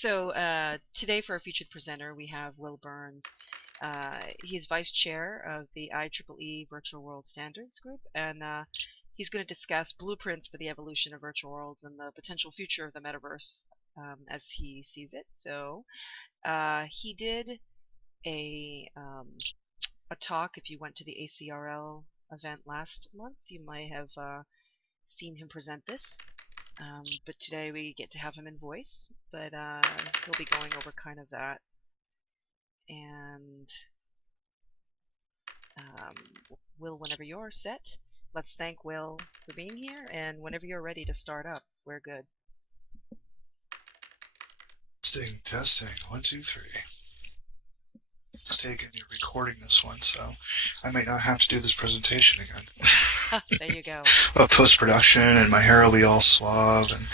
So today for our featured presenter, we have Will Burns. He's vice chair of the IEEE Virtual World Standards Group, and he's going to discuss blueprints for the evolution of virtual worlds and the potential future of the metaverse as he sees it. So he did a a talk. If you went to the ACRL event last month, you might have seen him present this. But today we get to have him in voice, but he'll be going over kind of that. And um, Will, whenever you're set, let's thank Will for being here, and whenever you're ready to start up, we're good. Testing. 1, 2, 3. It's taken. You're recording this one, so I might not have to do this presentation again. There you go. Well, post-production, and my hair will be all suave, and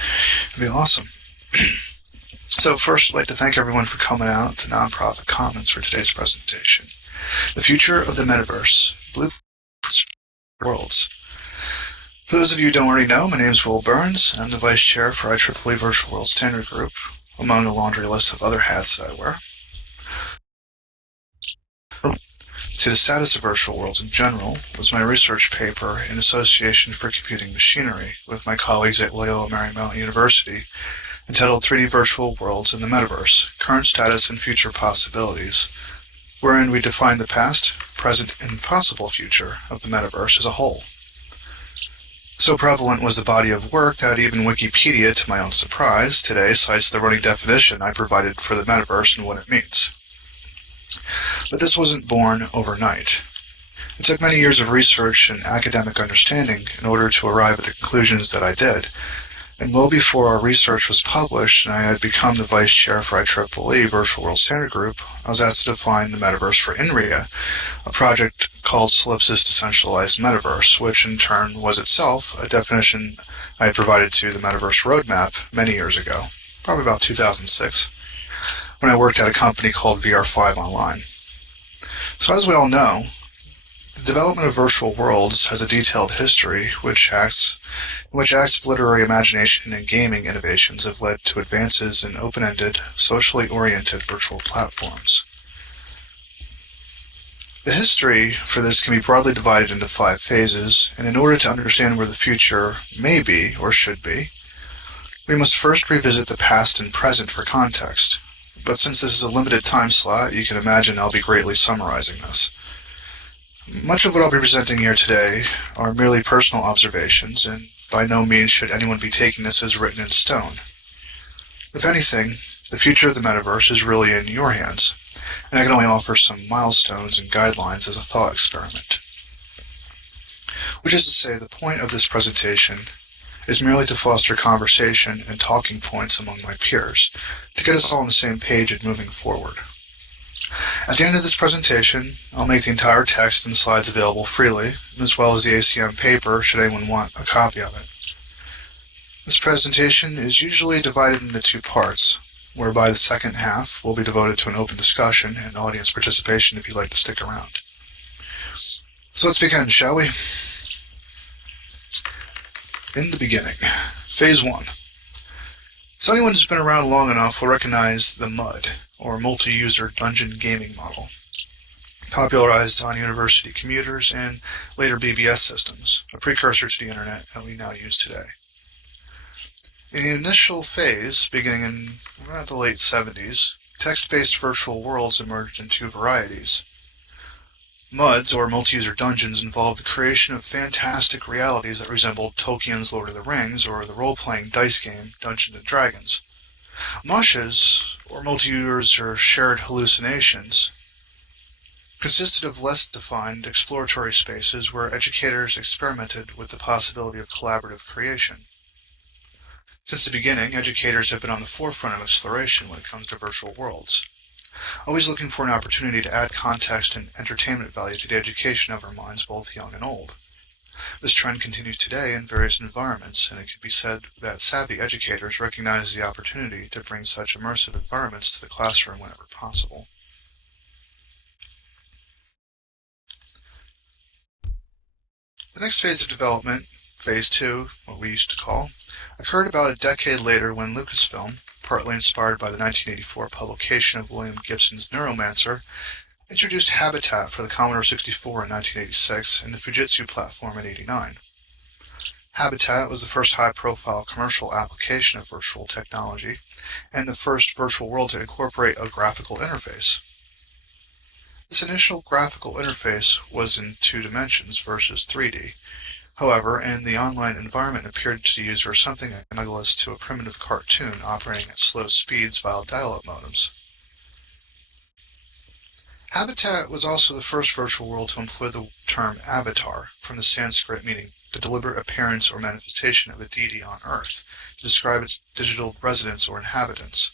it'll be awesome. So first, I'd like to thank everyone for coming out to Nonprofit Commons for today's presentation. The future of the metaverse, blueprints for worlds. For those of you who don't already know, my name is Will Burns. I'm the Vice Chair for IEEE Virtual World Standard Group, among a laundry list of other hats that I wear. To the status of virtual worlds in general was my research paper in Association for Computing Machinery with my colleagues at Loyola Marymount University, entitled 3D Virtual Worlds in the Metaverse, Current Status and Future Possibilities, wherein we define the past, present, and possible future of the metaverse as a whole. So prevalent was the body of work that even Wikipedia, to my own surprise, today cites the running definition I provided for the metaverse and what it means. But this wasn't born overnight. It took many years of research and academic understanding in order to arrive at the conclusions that I did, and well before our research was published and I had become the Vice Chair for IEEE Virtual World Standard Group, I was asked to define the metaverse for INRIA, a project called Solipsis Decentralized Metaverse, which in turn was itself a definition I had provided to the Metaverse Roadmap many years ago, probably about 2006, when I worked at a company called VR5 Online. So as we all know, the development of virtual worlds has a detailed history in which acts of literary imagination and gaming innovations have led to advances in open-ended, socially oriented virtual platforms. The history for this can be broadly divided into 5 phases, and in order to understand where the future may be or should be, we must first revisit the past and present for context. But since this is a limited time slot, you can imagine I'll be greatly summarizing this. Much of what I'll be presenting here today are merely personal observations, and by no means should anyone be taking this as written in stone. If anything, the future of the metaverse is really in your hands, and I can only offer some milestones and guidelines as a thought experiment. Which is to say, the point of this presentation is merely to foster conversation and talking points among my peers, to get us all on the same page and moving forward. At the end of this presentation, I'll make the entire text and slides available freely, as well as the ACM paper should anyone want a copy of it. This presentation is usually divided into 2 parts, whereby the second half will be devoted to an open discussion and audience participation if you'd like to stick around. So let's begin, shall we? In the beginning, Phase 1. So anyone who's been around long enough will recognize the MUD, or multi-user dungeon gaming model, popularized on university computers and later BBS systems, a precursor to the internet that we now use today. In the initial phase, beginning in the late 70s, text-based virtual worlds emerged in 2 varieties. MUDs, or multi-user dungeons, involved the creation of fantastic realities that resembled Tolkien's Lord of the Rings or the role-playing dice game Dungeons & Dragons. Mushes, or multi-user shared hallucinations, consisted of less defined exploratory spaces where educators experimented with the possibility of collaborative creation. Since the beginning, educators have been on the forefront of exploration when it comes to virtual worlds, always looking for an opportunity to add context and entertainment value to the education of our minds, both young and old. This trend continues today in various environments, and it can be said that savvy educators recognize the opportunity to bring such immersive environments to the classroom whenever possible. The next phase of development, Phase 2, what we used to call, occurred about a decade later when Lucasfilm, partly inspired by the 1984 publication of William Gibson's Neuromancer, introduced Habitat for the Commodore 64 in 1986 and the Fujitsu platform in 1989. Habitat was the first high-profile commercial application of virtual technology and the first virtual world to incorporate a graphical interface. This initial graphical interface was in 2 dimensions versus 3D. However, in the online environment appeared to the user something analogous to a primitive cartoon operating at slow speeds via dial-up modems. Habitat was also the first virtual world to employ the term avatar, from the Sanskrit meaning the deliberate appearance or manifestation of a deity on Earth, to describe its digital residents or inhabitants.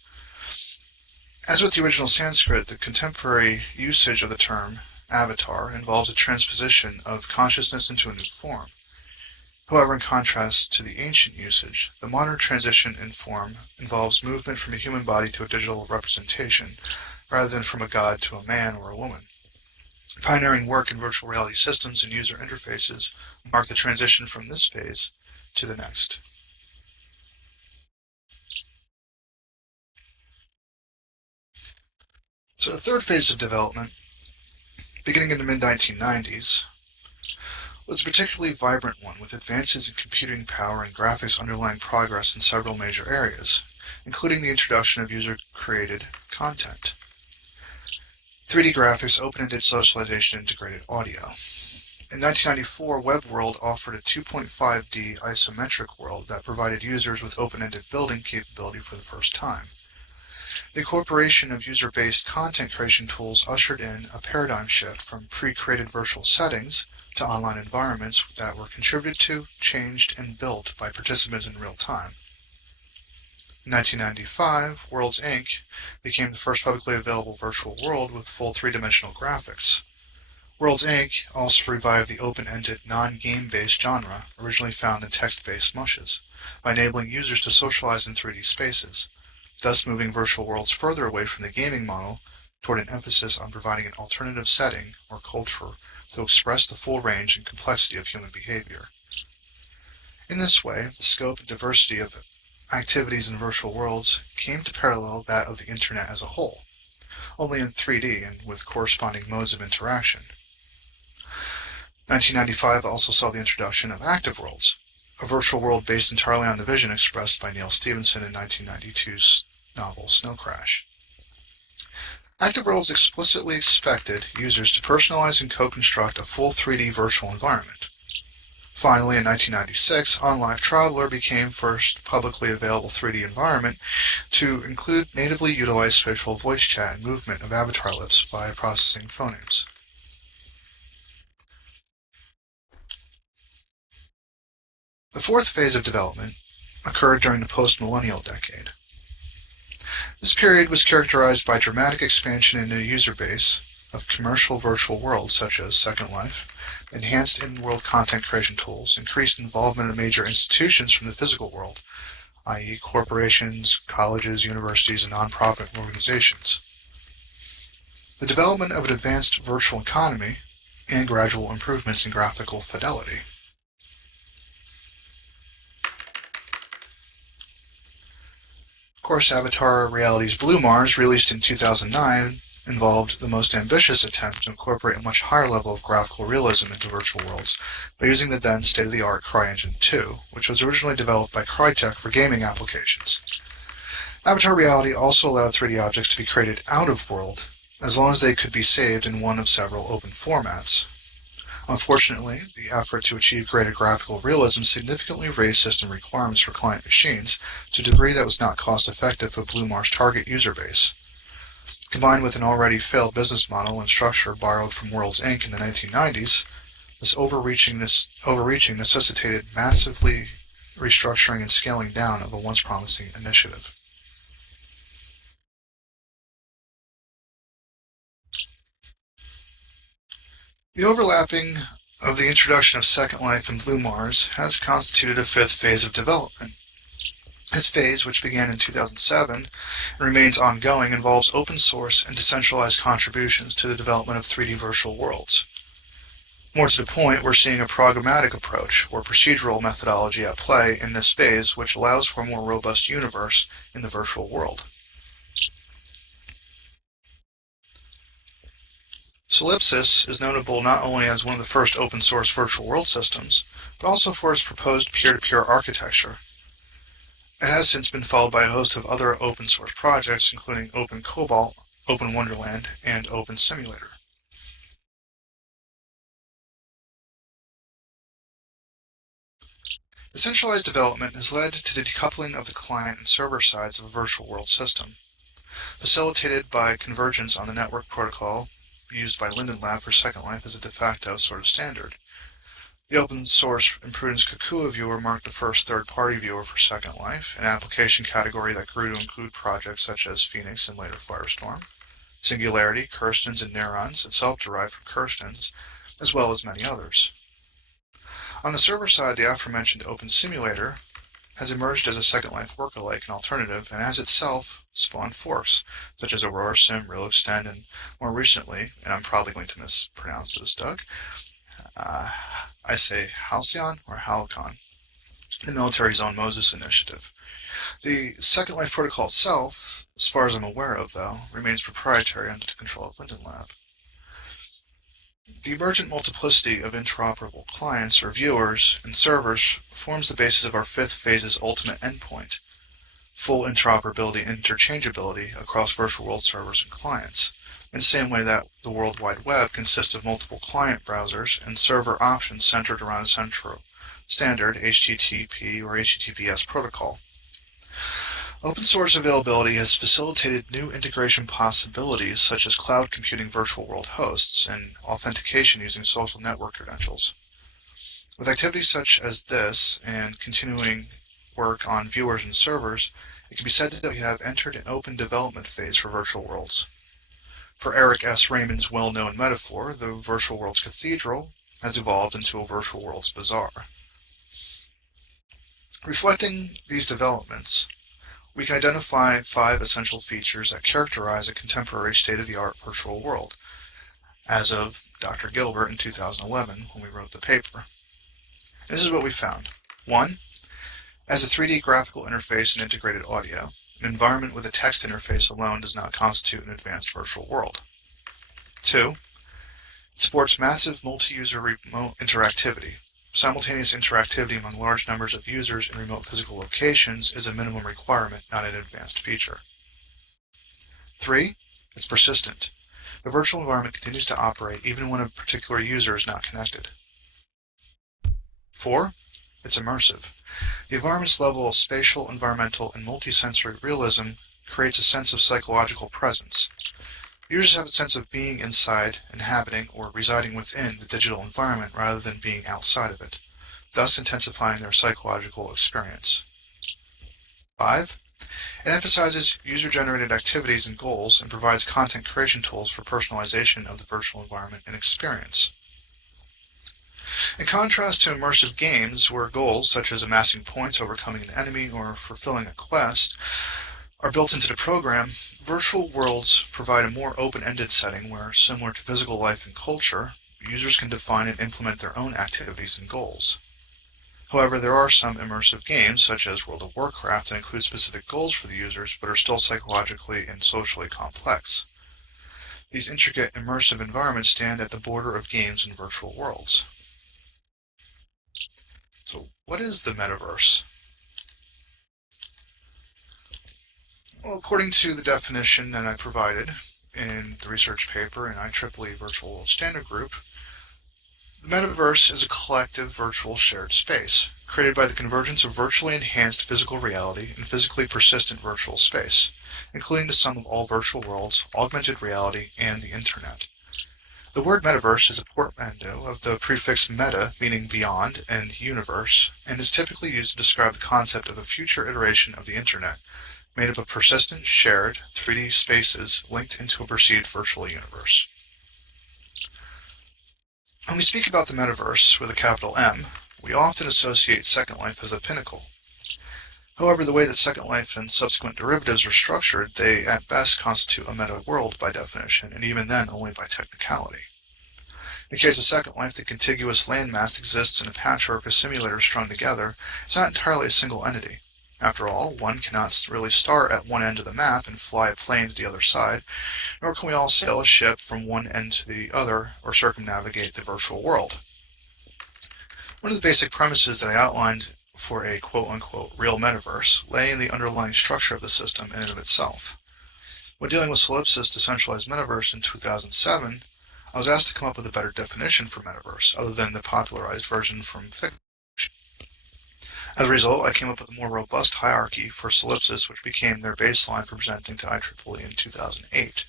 As with the original Sanskrit, the contemporary usage of the term avatar involves a transposition of consciousness into a new form. However, in contrast to the ancient usage, the modern transition in form involves movement from a human body to a digital representation, rather than from a god to a man or a woman. Pioneering work in virtual reality systems and user interfaces marked the transition from this phase to the next. So the third phase of development, beginning in the mid-1990s, was a particularly vibrant one, with advances in computing power and graphics underlying progress in several major areas, including the introduction of user-created content. 3D graphics, open-ended socialization, and integrated audio. In 1994, Web World offered a 2.5D isometric world that provided users with open-ended building capability for the first time. The incorporation of user-based content creation tools ushered in a paradigm shift from pre-created virtual settings to online environments that were contributed to, changed, and built by participants in real time. In 1995, Worlds Inc. became the first publicly available virtual world with full three-dimensional graphics. Worlds Inc. also revived the open-ended, non-game-based genre originally found in text-based mushes, by enabling users to socialize in 3D spaces, thus moving virtual worlds further away from the gaming model toward an emphasis on providing an alternative setting or culture to express the full range and complexity of human behavior. In this way, the scope and diversity of activities in virtual worlds came to parallel that of the Internet as a whole, only in 3D and with corresponding modes of interaction. 1995 also saw the introduction of Active Worlds, a virtual world based entirely on the vision expressed by Neil Stephenson in 1992's novel Snow Crash. Active Worlds explicitly expected users to personalize and co-construct a full 3D virtual environment. Finally, in 1996, OnLive Traveler became first publicly available 3D environment to include natively utilized spatial voice chat and movement of avatar lips via processing phonemes. The fourth phase of development occurred during the post-millennial decade. This period was characterized by dramatic expansion in the user base of commercial virtual worlds such as Second Life, enhanced in-world content creation tools, increased involvement of major institutions from the physical world, i.e. corporations, colleges, universities, and nonprofit organizations. The development of an advanced virtual economy, and gradual improvements in graphical fidelity. Of course, Avatar Reality's Blue Mars, released in 2009, involved the most ambitious attempt to incorporate a much higher level of graphical realism into virtual worlds by using the then state-of-the-art CryEngine 2, which was originally developed by Crytek for gaming applications. Avatar Reality also allowed 3D objects to be created out of world, as long as they could be saved in one of several open formats. Unfortunately, the effort to achieve greater graphical realism significantly raised system requirements for client machines to a degree that was not cost-effective for Blue Mars' target user base. Combined with an already failed business model and structure borrowed from Worlds Inc. in the 1990s, this overreaching necessitated massively restructuring and scaling down of a once promising initiative. The overlapping of the introduction of Second Life and Blue Mars has constituted a fifth phase of development. This phase, which began in 2007 and remains ongoing, involves open source and decentralized contributions to the development of 3D virtual worlds. More to the point, we're seeing a programmatic approach, or procedural methodology at play in this phase, which allows for a more robust universe in the virtual world. Solipsys is notable not only as one of the first open-source virtual world systems, but also for its proposed peer-to-peer architecture. It has since been followed by a host of other open-source projects, including Open Cobalt, Open Wonderland, and Open Simulator. The centralized development has led to the decoupling of the client and server sides of a virtual world system, facilitated by convergence on the network protocol used by Linden Lab for Second Life as a de facto sort of standard. The open source Imprudence Kakua viewer marked the first third-party viewer for Second Life, an application category that grew to include projects such as Phoenix and later Firestorm, Singularity, Kirstens, and Neurons, itself derived from Kirstens, as well as many others. On the server side, the aforementioned Open Simulator has emerged as a Second Life work-alike and alternative, and has itself spawned forks, such as Aurora Sim, Real Extend, and more recently, and I'm probably going to mispronounce this, Doug, I say Halcyon or Halcon, the Military Zone Moses initiative. The Second Life protocol itself, as far as I'm aware of though, remains proprietary under the control of Linden Lab. The emergent multiplicity of interoperable clients, or viewers, and servers forms the basis of our fifth phase's ultimate endpoint, full interoperability and interchangeability across virtual world servers and clients, in the same way that the World Wide Web consists of multiple client browsers and server options centered around a central standard HTTP or HTTPS protocol. Open source availability has facilitated new integration possibilities such as cloud computing virtual world hosts and authentication using social network credentials. With activities such as this and continuing work on viewers and servers, it can be said that we have entered an open development phase for virtual worlds. For Eric S. Raymond's well-known metaphor, the virtual world's cathedral has evolved into a virtual world's bazaar. Reflecting these developments, we can identify 5 essential features that characterize a contemporary state-of-the-art virtual world, as of Dr. Gilbert in 2011 when we wrote the paper. And this is what we found. 1. As a 3D graphical interface and integrated audio, an environment with a text interface alone does not constitute an advanced virtual world. 2. It supports massive multi-user remote interactivity. Simultaneous interactivity among large numbers of users in remote physical locations is a minimum requirement, not an advanced feature. 3. It's persistent. The virtual environment continues to operate even when a particular user is not connected. 4. It's immersive. The environment's level of spatial, environmental, and multisensory realism creates a sense of psychological presence. Users have a sense of being inside, inhabiting, or residing within the digital environment rather than being outside of it, thus intensifying their psychological experience. 5. It emphasizes user-generated activities and goals and provides content creation tools for personalization of the virtual environment and experience. In contrast to immersive games, where goals such as amassing points, overcoming an enemy, or fulfilling a quest are built into the program, virtual worlds provide a more open-ended setting where, similar to physical life and culture, users can define and implement their own activities and goals. However, there are some immersive games, such as World of Warcraft, that include specific goals for the users but are still psychologically and socially complex. These intricate immersive environments stand at the border of games and virtual worlds. So, what is the Metaverse? Well, according to the definition that I provided in the research paper in IEEE Virtual World Standard Group, the Metaverse is a collective virtual shared space, created by the convergence of virtually enhanced physical reality and physically persistent virtual space, including the sum of all virtual worlds, augmented reality, and the Internet. The word metaverse is a portmanteau of the prefix meta, meaning beyond, and universe, and is typically used to describe the concept of a future iteration of the Internet, made up of persistent, shared, 3D spaces linked into a perceived virtual universe. When we speak about the metaverse with a capital M, we often associate Second Life as a pinnacle. However, the way that Second Life and subsequent derivatives are structured, they at best constitute a meta world by definition, and even then only by technicality. In the case of Second Life, the contiguous landmass exists in a patchwork of simulators strung together. It's not entirely a single entity. After all, one cannot really start at one end of the map and fly a plane to the other side, nor can we all sail a ship from one end to the other or circumnavigate the virtual world. One of the basic premises that I outlined for a quote-unquote real metaverse lay in the underlying structure of the system in and of itself. When dealing with Solipsis's decentralized metaverse in 2007, I was asked to come up with a better definition for metaverse, other than the popularized version from fiction. As a result, I came up with a more robust hierarchy for Solipsis, which became their baseline for presenting to IEEE in 2008.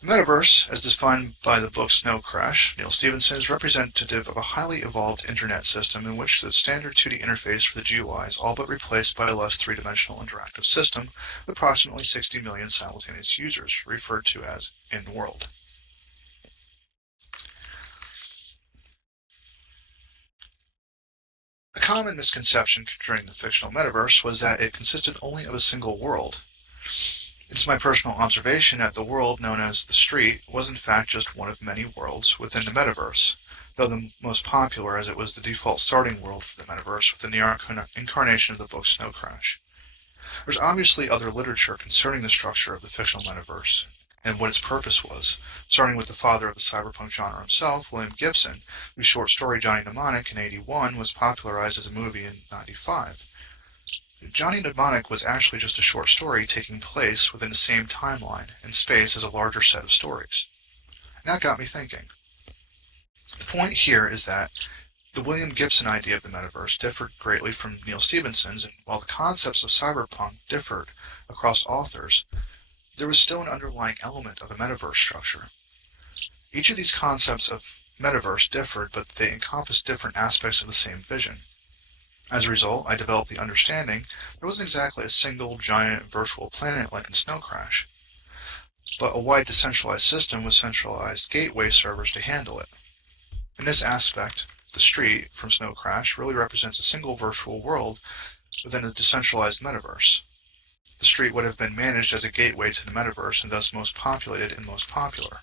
The metaverse, as defined by the book Snow Crash, Neil Stephenson, is representative of a highly evolved internet system in which the standard 2D interface for the GUI is all but replaced by a less three-dimensional interactive system with approximately 60 million simultaneous users, referred to as in-world. A common misconception concerning the fictional metaverse was that it consisted only of a single world. It is my personal observation that the world known as the street was in fact just one of many worlds within the metaverse, though the most popular as it was the default starting world for the metaverse within the incarnation of the book Snow Crash. There's obviously other literature concerning the structure of the fictional metaverse and what its purpose was, starting with the father of the cyberpunk genre himself, William Gibson, whose short story Johnny Mnemonic in '81 was popularized as a movie in '95. Johnny Mnemonic was actually just a short story taking place within the same timeline and space as a larger set of stories. And that got me thinking. The point here is that the William Gibson idea of the metaverse differed greatly from Neil Stephenson's, and while the concepts of cyberpunk differed across authors, there was still an underlying element of a metaverse structure. Each of these concepts of metaverse differed, but they encompassed different aspects of the same vision. As a result, I developed the understanding there wasn't exactly a single giant virtual planet like in Snow Crash, but a wide decentralized system with centralized gateway servers to handle it. In this aspect, the street from Snow Crash really represents a single virtual world within a decentralized metaverse. The street would have been managed as a gateway to the metaverse and thus most populated and most popular.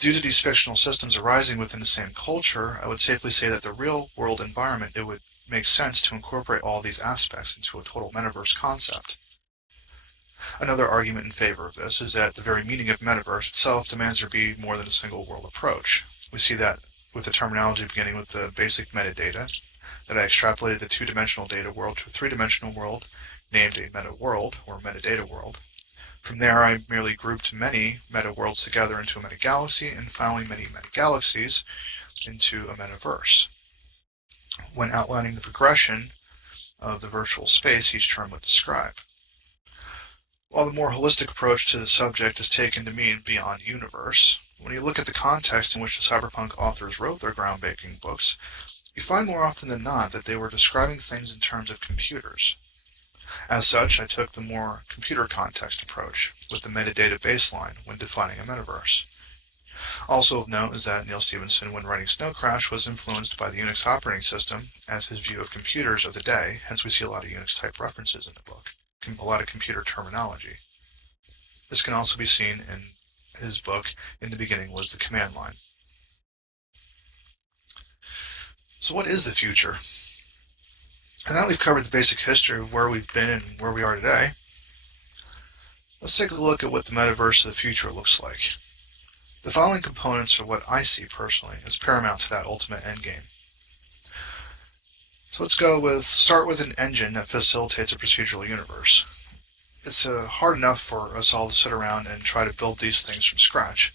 Due to these fictional systems arising within the same culture, I would safely say that the real-world environment, it would make sense to incorporate all these aspects into a total metaverse concept. Another argument in favor of this is that the very meaning of metaverse itself demands there be more than a single world approach. We see that with the terminology beginning with the basic metadata, that I extrapolated the two-dimensional data world to a three-dimensional world, named a meta-world, or metadata world. From there, I merely grouped many meta-worlds together into a meta-galaxy, and finally many meta-galaxies into a metaverse. When outlining the progression of the virtual space each term would describe. While the more holistic approach to the subject is taken to mean beyond universe, when you look at the context in which the cyberpunk authors wrote their groundbreaking books, you find more often than not that they were describing things in terms of computers. As such, I took the more computer context approach with the metadata baseline when defining a metaverse. Also of note is that Neil Stephenson, when writing Snow Crash, was influenced by the Unix operating system as his view of computers of the day, hence we see a lot of Unix-type references in the book, a lot of computer terminology. This can also be seen in his book, In the Beginning Was the Command Line. So what is the future? And now we've covered the basic history of where we've been and where we are today, let's take a look at what the metaverse of the future looks like. The following components are what I see personally as paramount to that ultimate endgame. So let's start with an engine that facilitates a procedural universe. It's hard enough for us all to sit around and try to build these things from scratch.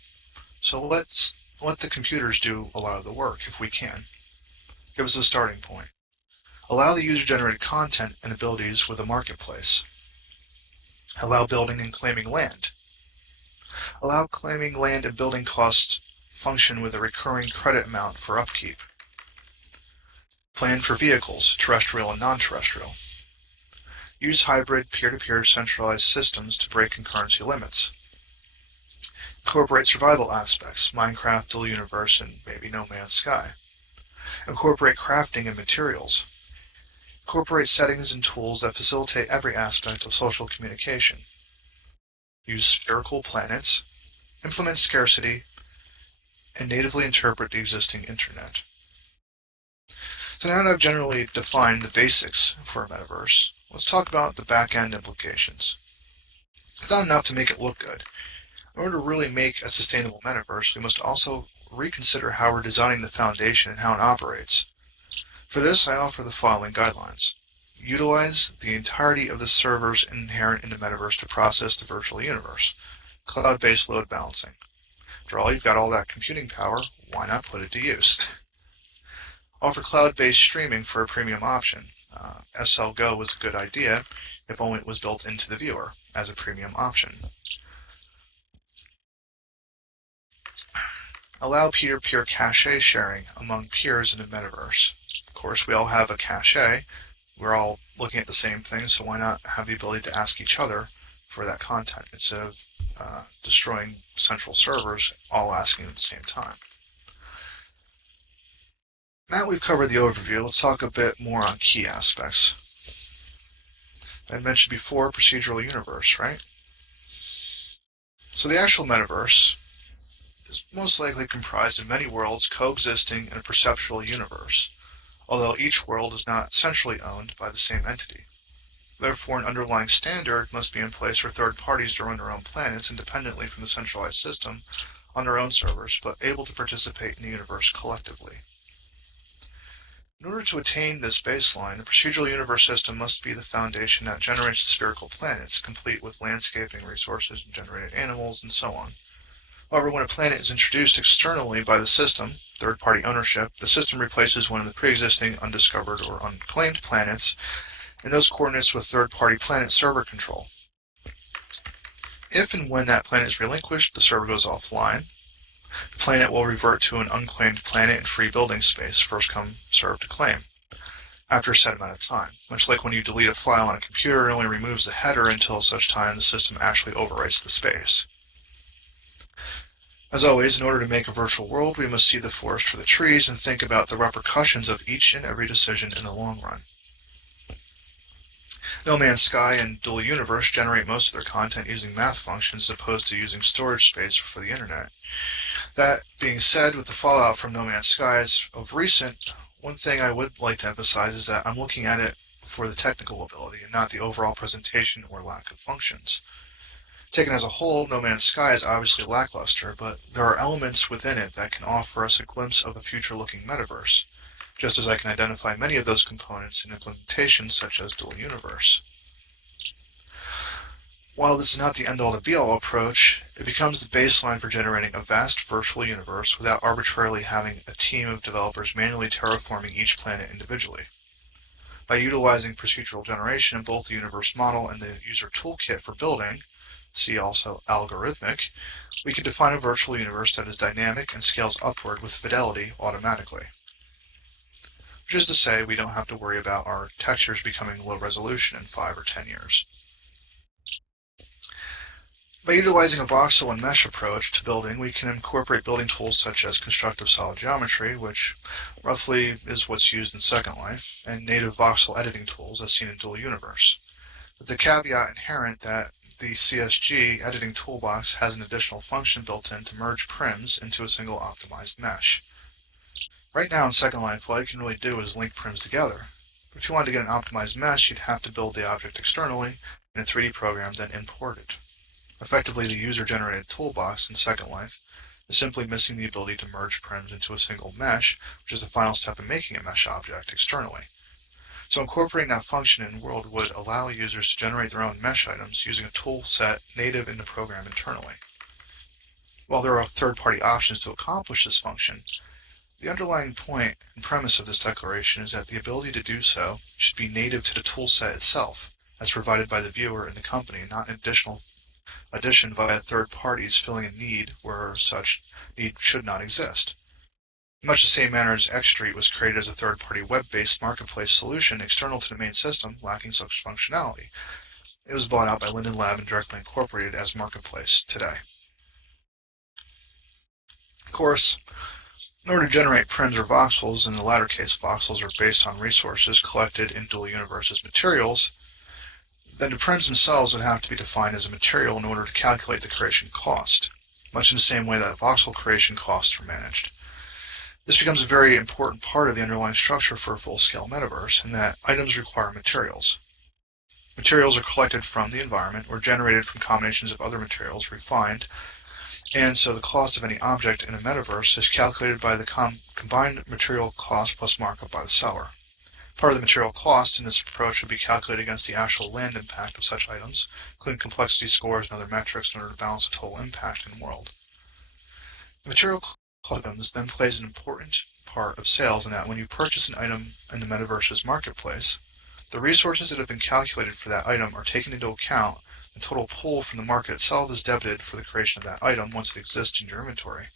So let's let the computers do a lot of the work if we can. Give us a starting point. Allow the user-generated content and abilities with a marketplace. Allow building and claiming land. Allow claiming land and building costs function with a recurring credit amount for upkeep. Plan for vehicles, terrestrial and non-terrestrial. Use hybrid peer-to-peer centralized systems to break concurrency limits. Incorporate survival aspects, Minecraft, Dual Universe, and maybe No Man's Sky. Incorporate crafting and materials. Incorporate settings and tools that facilitate every aspect of social communication. use spherical planets, implement scarcity, and natively interpret the existing internet. So now that I've generally defined the basics for a metaverse, let's talk about the back-end implications. It's not enough to make it look good. In order to really make a sustainable metaverse, we must also reconsider how we're designing the foundation and how it operates. For this, I offer the following guidelines. Utilize the entirety of the servers inherent in the metaverse to process the virtual universe. Cloud-based load balancing. After all, you've got all that computing power, why not put it to use? Offer cloud-based streaming for a premium option. SL Go was a good idea if only it was built into the viewer as a premium option. Allow peer-to-peer cache sharing among peers in the metaverse. Of course, we all have a cache. We're all looking at the same thing, so why not have the ability to ask each other for that content instead of destroying central servers all asking at the same time. Now that we've covered the overview, let's talk a bit more on key aspects. I mentioned before procedural universe, right? So the actual metaverse is most likely comprised of many worlds coexisting in a perceptual universe, although each world is not centrally owned by the same entity. Therefore, an underlying standard must be in place for third parties to run their own planets independently from the centralized system on their own servers, but able to participate in the universe collectively. In order to attain this baseline, the procedural universe system must be the foundation that generates the spherical planets, complete with landscaping resources and generated animals and so on. However, when a planet is introduced externally by the system, third-party ownership, the system replaces one of the pre-existing undiscovered or unclaimed planets, and those coordinates with third-party planet server control. If and when that planet is relinquished, the server goes offline. The planet will revert to an unclaimed planet in free building space, first come, served claim, after a set amount of time. Much like when you delete a file on a computer, it only removes the header until such time the system actually overwrites the space. As always, in order to make a virtual world, we must see the forest for the trees and think about the repercussions of each and every decision in the long run. No Man's Sky and Dual Universe generate most of their content using math functions as opposed to using storage space for the internet. That being said, with the fallout from No Man's Sky of recent, one thing I would like to emphasize is that I'm looking at it for the technical ability and not the overall presentation or lack of functions. Taken as a whole, No Man's Sky is obviously lackluster, but there are elements within it that can offer us a glimpse of a future-looking metaverse, just as I can identify many of those components in implementations such as Dual Universe. While this is not the end-all to be-all approach, it becomes the baseline for generating a vast virtual universe without arbitrarily having a team of developers manually terraforming each planet individually. By utilizing procedural generation in both the universe model and the user toolkit for building, see also algorithmic, we can define a virtual universe that is dynamic and scales upward with fidelity automatically. Which is to say, we don't have to worry about our textures becoming low resolution in 5 or 10 years. By utilizing a voxel and mesh approach to building, we can incorporate building tools such as constructive solid geometry, which roughly is what's used in Second Life, and native voxel editing tools as seen in Dual Universe, with the caveat inherent that the CSG editing toolbox has an additional function built in to merge prims into a single optimized mesh. Right now in Second Life, all you can really do is link prims together. But if you wanted to get an optimized mesh, you'd have to build the object externally in a 3D program, then import it. Effectively, the user-generated toolbox in Second Life is simply missing the ability to merge prims into a single mesh, which is the final step in making a mesh object externally. So incorporating that function in World would allow users to generate their own mesh items using a tool set native in the program internally. While there are third-party options to accomplish this function, the underlying point and premise of this declaration is that the ability to do so should be native to the toolset itself, as provided by the viewer and the company, not an additional addition via third parties filling a need where such need should not exist. In much the same manner as XStreet was created as a third-party web-based marketplace solution external to the main system, lacking such functionality. It was bought out by Linden Lab and directly incorporated as Marketplace today. Of course, in order to generate prims or voxels, in the latter case voxels are based on resources collected in Dual Universe's materials, then the prims themselves would have to be defined as a material in order to calculate the creation cost, much in the same way that voxel creation costs are managed. This becomes a very important part of the underlying structure for a full-scale metaverse, in that items require materials. Materials are collected from the environment or generated from combinations of other materials, refined, and so the cost of any object in a metaverse is calculated by the combined material cost plus markup by the seller. Part of the material cost in this approach would be calculated against the actual land impact of such items, including complexity scores and other metrics in order to balance the total impact in the world. The material cost of items then plays an important part of sales in that when you purchase an item in the metaverse's marketplace, the resources that have been calculated for that item are taken into account. The total pull from the market itself is debited for the creation of that item once it exists in your inventory,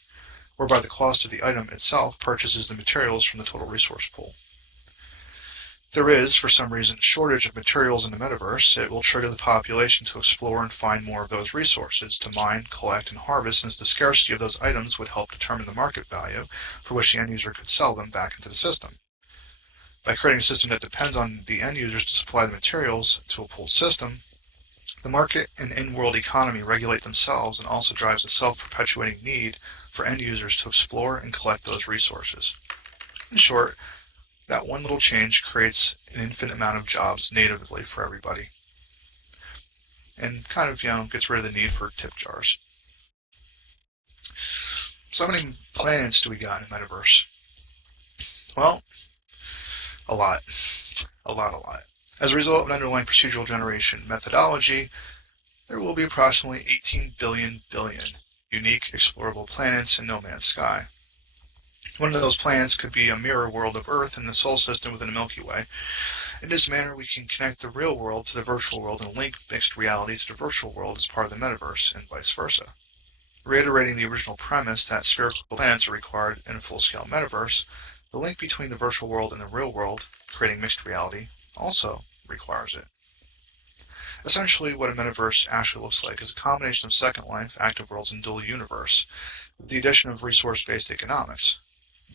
whereby the cost of the item itself purchases the materials from the total resource pool. If there is, for some reason, a shortage of materials in the metaverse, it will trigger the population to explore and find more of those resources, to mine, collect, and harvest, since the scarcity of those items would help determine the market value for which the end user could sell them back into the system. By creating a system that depends on the end users to supply the materials to a pooled system, the market and in-world economy regulate themselves and also drives a self-perpetuating need for end users to explore and collect those resources. In short, that one little change creates an infinite amount of jobs natively for everybody, and kind of, gets rid of the need for tip jars. So how many planets do we got in the metaverse? Well, a lot. A lot. As a result of an underlying procedural generation methodology, there will be approximately 18 billion unique explorable planets in No Man's Sky. One of those planets could be a mirror world of Earth in the Solar System within the Milky Way. In this manner, we can connect the real world to the virtual world and link mixed reality to the virtual world as part of the metaverse, and vice versa. Reiterating the original premise that spherical planets are required in a full-scale metaverse, the link between the virtual world and the real world, creating mixed reality, also requires it. Essentially, what a metaverse actually looks like is a combination of Second Life, active worlds, and dual universe, with the addition of resource-based economics.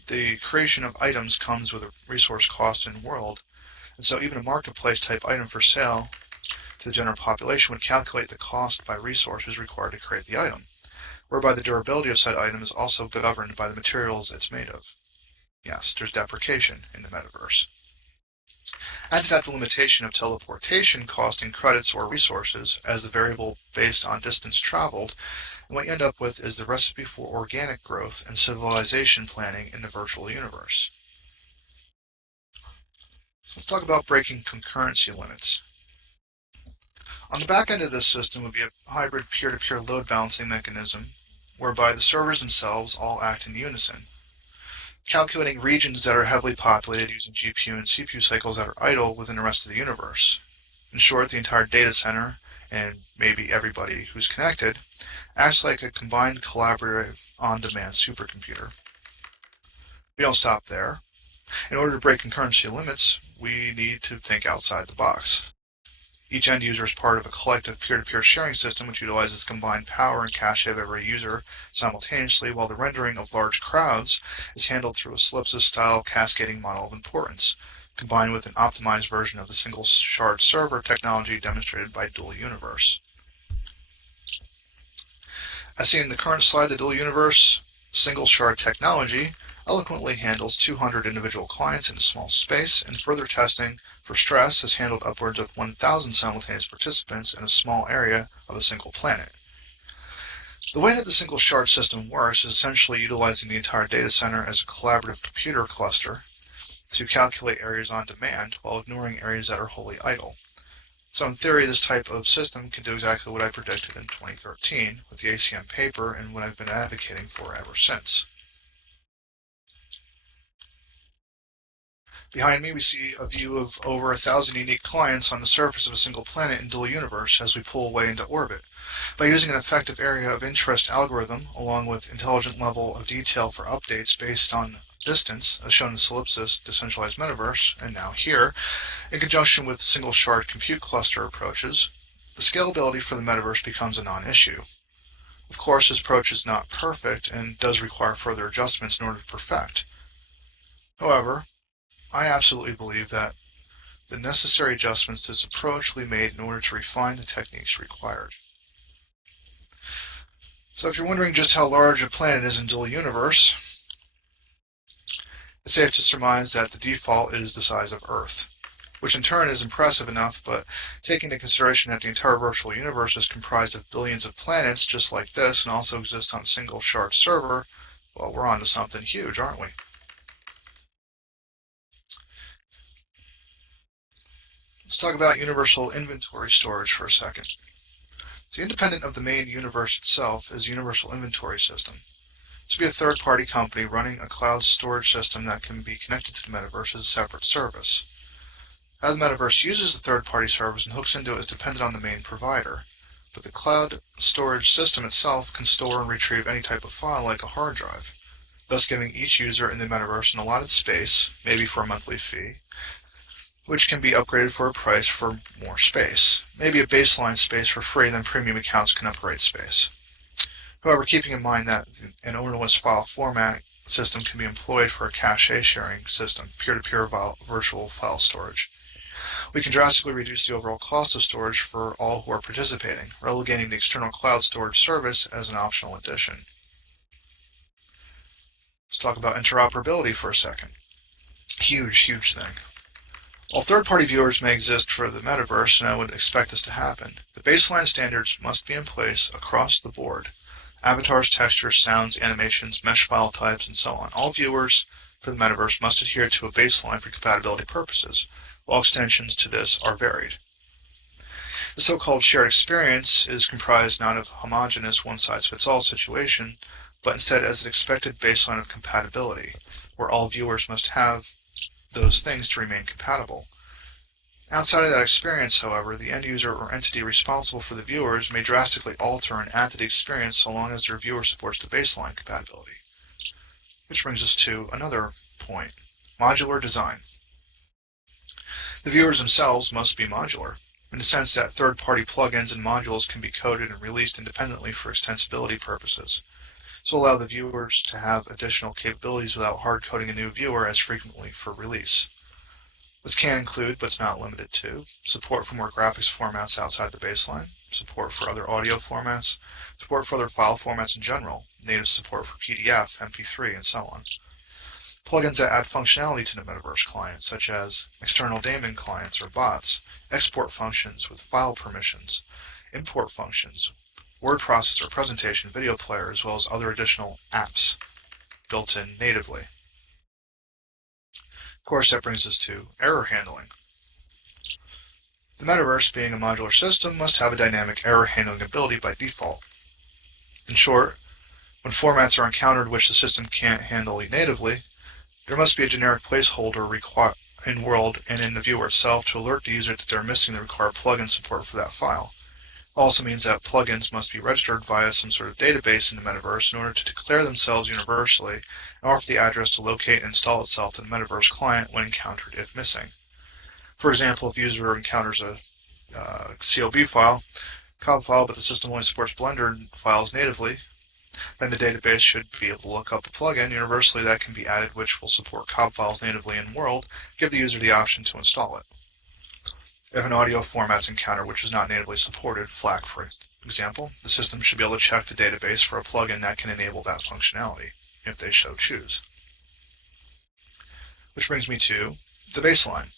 The creation of items comes with a resource cost in world, and so even a marketplace type item for sale to the general population would calculate the cost by resources required to create the item, whereby the durability of said item is also governed by the materials it's made of. Yes, there's deprecation in the metaverse. Add to that the limitation of teleportation costing credits or resources as the variable based on distance traveled, and what you end up with is the recipe for organic growth and civilization planning in the virtual universe. So let's talk about breaking concurrency limits. On the back end of this system would be a hybrid peer-to-peer load balancing mechanism whereby the servers themselves all act in unison, calculating regions that are heavily populated using GPU and CPU cycles that are idle within the rest of the universe. In short, the entire data center, and maybe everybody who's connected, acts like a combined collaborative on-demand supercomputer. We don't stop there. In order to break concurrency limits, we need to think outside the box. Each end user is part of a collective peer-to-peer sharing system which utilizes combined power and cache of every user simultaneously, while the rendering of large crowds is handled through a Solipsis-style cascading model of importance, combined with an optimized version of the single shard server technology demonstrated by Dual Universe. As seen in the current slide, the Dual Universe single shard technology eloquently handles 200 individual clients in a small space, and further testing for stress has handled upwards of 1,000 simultaneous participants in a small area of a single planet. The way that the single shard system works is essentially utilizing the entire data center as a collaborative computer cluster to calculate areas on demand while ignoring areas that are wholly idle. So in theory, this type of system can do exactly what I predicted in 2013 with the ACM paper and what I've been advocating for ever since. Behind me, we see a view of over 1,000 unique clients on the surface of a single planet in Dual Universe as we pull away into orbit. By using an effective area of interest algorithm, along with intelligent level of detail for updates based on distance, as shown in Solipsis Decentralized Metaverse, and now here, in conjunction with single shard compute cluster approaches, the scalability for the metaverse becomes a non-issue. Of course, this approach is not perfect and does require further adjustments in order to perfect. However, I absolutely believe that the necessary adjustments to this approach will be made in order to refine the techniques required. So if you're wondering just how large a planet is in the universe, it's safe to surmise that the default is the size of Earth, which in turn is impressive enough, but taking into consideration that the entire virtual universe is comprised of billions of planets just like this and also exist on a single shard server, well, we're on to something huge, aren't we? Let's talk about universal inventory storage for a second. So independent of the main universe itself is a universal inventory system. This would be a third-party company running a cloud storage system that can be connected to the metaverse as a separate service. How the metaverse uses the third-party service and hooks into it is dependent on the main provider, but the cloud storage system itself can store and retrieve any type of file like a hard drive, thus giving each user in the metaverse an allotted space, maybe for a monthly fee, which can be upgraded for a price for more space. Maybe a baseline space for free, then premium accounts can upgrade space. However, keeping in mind that an ownerless file format system can be employed for a cache sharing system, peer-to-peer virtual file storage, we can drastically reduce the overall cost of storage for all who are participating, relegating the external cloud storage service as an optional addition. Let's talk about interoperability for a second. Huge thing. While third-party viewers may exist for the metaverse, and I would expect this to happen, the baseline standards must be in place across the board. Avatars, textures, sounds, animations, mesh file types, and so on. All viewers for the metaverse must adhere to a baseline for compatibility purposes, while extensions to this are varied. The so-called shared experience is comprised not of a homogeneous one-size-fits-all situation, but instead as an expected baseline of compatibility, where all viewers must have those things to remain compatible. Outside of that experience, however, the end user or entity responsible for the viewers may drastically alter and add to the experience so long as their viewer supports the baseline compatibility. Which brings us to another point, modular design. The viewers themselves must be modular, in the sense that third-party plugins and modules can be coded and released independently for extensibility purposes, so allow the viewers to have additional capabilities without hard-coding a new viewer as frequently for release. This can include, but it's not limited to, support for more graphics formats outside the baseline, support for other audio formats, support for other file formats in general, native support for PDF, MP3, and so on. Plugins that add functionality to the Metaverse client, such as external daemon clients or bots, export functions with file permissions, import functions, word processor, presentation, video player, as well as other additional apps built in natively. Of course, that brings us to error handling. The Metaverse, being a modular system, must have a dynamic error handling ability by default. In short, when formats are encountered which the system can't handle natively, there must be a generic placeholder in world and in the viewer itself to alert the user that they're missing the required plugin support for that file. It also means that plugins must be registered via some sort of database in the Metaverse in order to declare themselves universally and offer the address to locate and install itself to the Metaverse client when encountered if missing. For example, if the user encounters a COB file, but the system only supports Blender files natively, then the database should be able to look up a plugin universally that can be added which will support COB files natively in World, give the user the option to install it. If an audio format is encountered which is not natively supported, FLAC for example, the system should be able to check the database for a plugin that can enable that functionality, if they so choose. Which brings me to the baseline.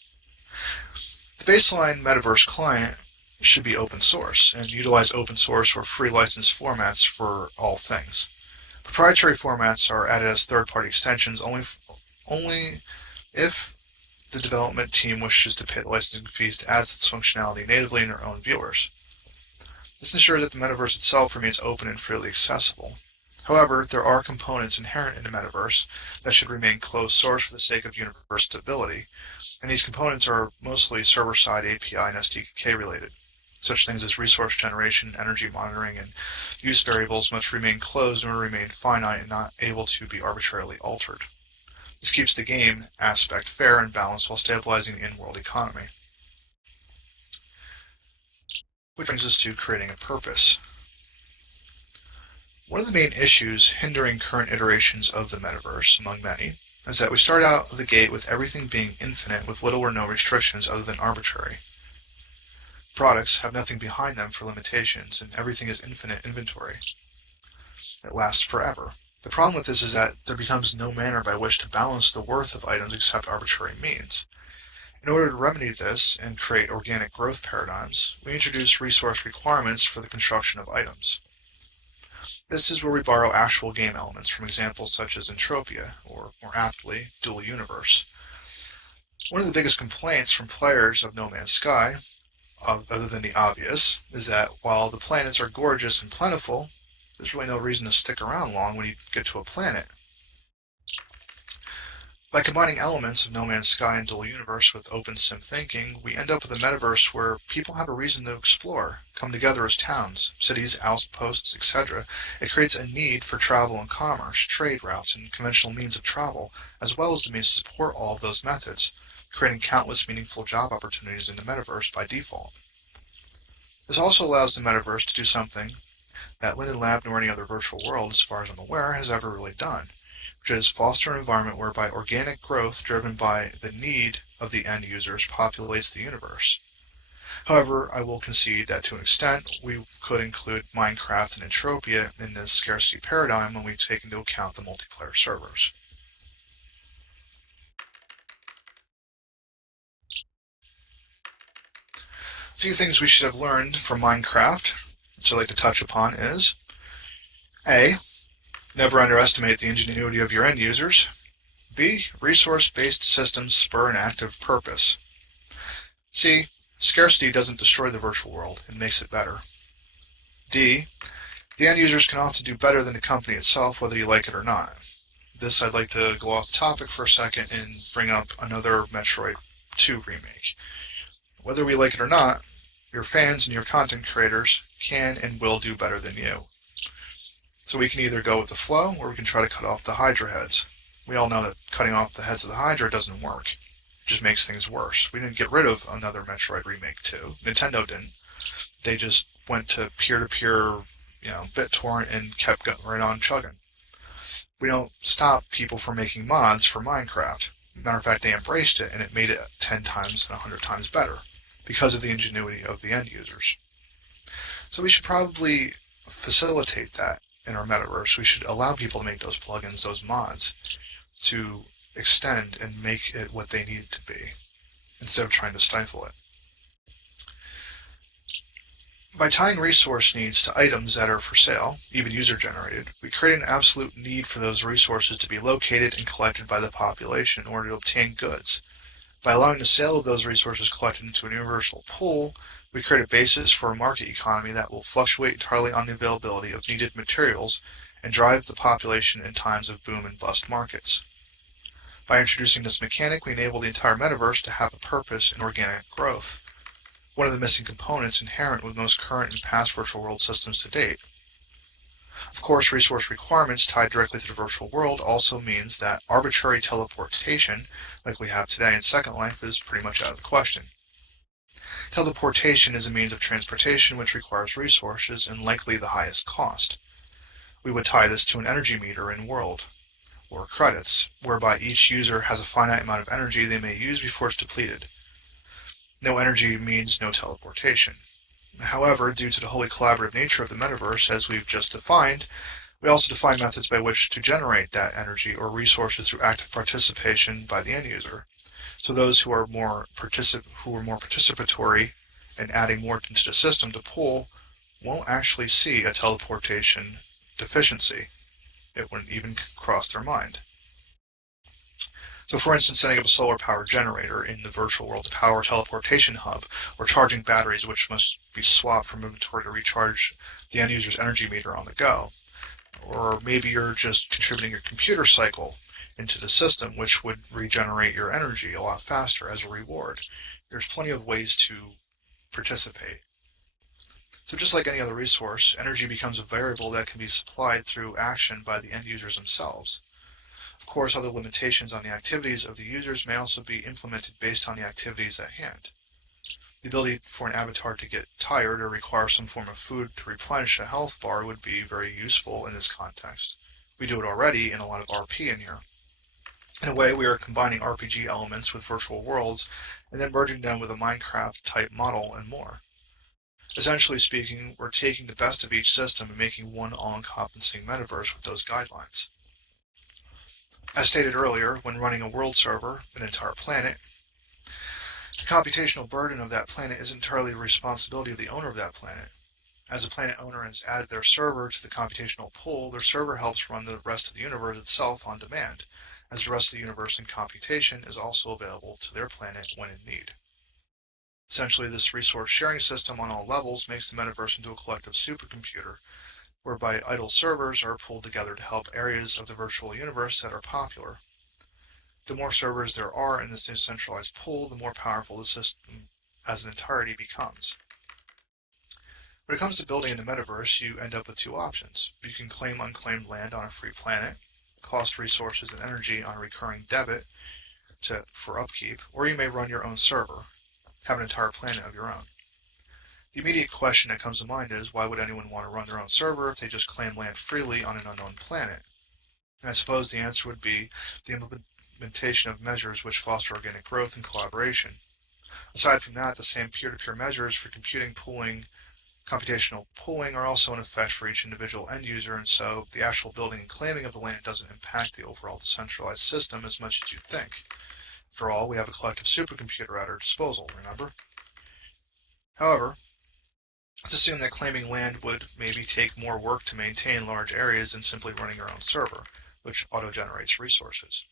The baseline Metaverse client should be open source and utilize open source or free license formats for all things. Proprietary formats are added as third-party extensions only if the development team wishes to pay the licensing fees to add its functionality natively in their own viewers. This ensures that the Metaverse itself remains open and freely accessible. However, there are components inherent in the Metaverse that should remain closed source for the sake of universe stability, and these components are mostly server-side API and SDK related. Such things as resource generation, energy monitoring, and use variables must remain closed in order to remain finite and not able to be arbitrarily altered. This keeps the game aspect fair and balanced while stabilizing the in-world economy. Which brings us to creating a purpose. One of the main issues hindering current iterations of the Metaverse, among many, is that we start out the gate with everything being infinite with little or no restrictions other than arbitrary. Products have nothing behind them for limitations, and everything is infinite inventory. It lasts forever. The problem with this is that there becomes no manner by which to balance the worth of items except arbitrary means. In order to remedy this and create organic growth paradigms, we introduce resource requirements for the construction of items. This is where we borrow actual game elements from examples such as Entropia, or more aptly, Dual Universe. One of the biggest complaints from players of No Man's Sky, other than the obvious, is that while the planets are gorgeous and plentiful, there's really no reason to stick around long when you get to a planet. By combining elements of No Man's Sky and Dual Universe with open sim thinking, we end up with a metaverse where people have a reason to explore, come together as towns, cities, outposts, etc. It creates a need for travel and commerce, trade routes, and conventional means of travel, as well as the means to support all of those methods, creating countless meaningful job opportunities in the metaverse by default. This also allows the metaverse to do something that Linden Lab nor any other virtual world, as far as I'm aware, has ever really done, which is foster an environment whereby organic growth driven by the need of the end users populates the universe. However, I will concede that to an extent we could include Minecraft and Entropia in this scarcity paradigm when we take into account the multiplayer servers. A few things we should have learned from Minecraft, which I'd like to touch upon, is A. Never underestimate the ingenuity of your end users. B. Resource-based systems spur an active purpose. C. Scarcity doesn't destroy the virtual world, it makes it better. D. The end users can often do better than the company itself, whether you like it or not. This, I'd like to go off topic for a second and bring up another Metroid 2 remake. Whether we like it or not, your fans and your content creators can and will do better than you. So we can either go with the flow, or we can try to cut off the Hydra heads. We all know that cutting off the heads of the Hydra doesn't work. It just makes things worse. We didn't get rid of another Metroid Remake 2. Nintendo didn't. They just went to peer-to-peer, BitTorrent and kept going right on chugging. We don't stop people from making mods for Minecraft. Matter of fact, they embraced it, and it made it 10 times and 100 times better because of the ingenuity of the end users. So we should probably facilitate that in our metaverse. We should allow people to make those plugins, those mods, to extend and make it what they need it to be, instead of trying to stifle it. By tying resource needs to items that are for sale, even user-generated, we create an absolute need for those resources to be located and collected by the population in order to obtain goods. By allowing the sale of those resources collected into a universal pool, we create a basis for a market economy that will fluctuate entirely on the availability of needed materials and drive the population in times of boom and bust markets. By introducing this mechanic, we enable the entire metaverse to have a purpose in organic growth, one of the missing components inherent with most current and past virtual world systems to date. Of course, resource requirements tied directly to the virtual world also means that arbitrary teleportation, like we have today in Second Life, is pretty much out of the question. Teleportation is a means of transportation which requires resources and likely the highest cost. We would tie this to an energy meter in world, or credits, whereby each user has a finite amount of energy they may use before it's depleted. No energy means no teleportation. However, due to the wholly collaborative nature of the metaverse, as we've just defined, we also define methods by which to generate that energy or resources through active participation by the end user. So those who are more participatory and adding more into the system to pull won't actually see a teleportation deficiency. It wouldn't even cross their mind. So for instance, setting up a solar power generator in the virtual world to power a teleportation hub, or charging batteries which must be swapped from inventory to recharge the end user's energy meter on the go. Or maybe you're just contributing your computer cycle into the system, which would regenerate your energy a lot faster as a reward. There's plenty of ways to participate. So just like any other resource, energy becomes a variable that can be supplied through action by the end users themselves. Of course, other limitations on the activities of the users may also be implemented based on the activities at hand. The ability for an avatar to get tired or require some form of food to replenish a health bar would be very useful in this context. We do it already in a lot of RP in here. In a way, we are combining RPG elements with virtual worlds and then merging them with a Minecraft-type model and more. Essentially speaking, we're taking the best of each system and making one all-encompassing metaverse with those guidelines. As stated earlier, when running a world server, an entire planet, the computational burden of that planet is entirely the responsibility of the owner of that planet. As the planet owner has added their server to the computational pool, their server helps run the rest of the universe itself on demand, as the rest of the universe in computation is also available to their planet when in need. Essentially, this resource sharing system on all levels makes the metaverse into a collective supercomputer, whereby idle servers are pulled together to help areas of the virtual universe that are popular. The more servers there are in this decentralized pool, the more powerful the system as an entirety becomes. When it comes to building in the metaverse, you end up with two options. You can claim unclaimed land on a free planet, cost resources and energy on a recurring debit for upkeep, or you may run your own server, have an entire planet of your own. The immediate question that comes to mind is, why would anyone want to run their own server if they just claim land freely on an unknown planet? And I suppose the answer would be the implementation of measures which foster organic growth and collaboration. Aside from that, the same peer-to-peer measures for computational pooling are also in effect for each individual end user, and so the actual building and claiming of the land doesn't impact the overall decentralized system as much as you'd think. After all, we have a collective supercomputer at our disposal, remember? However, let's assume that claiming land would maybe take more work to maintain large areas than simply running your own server, which auto-generates resources.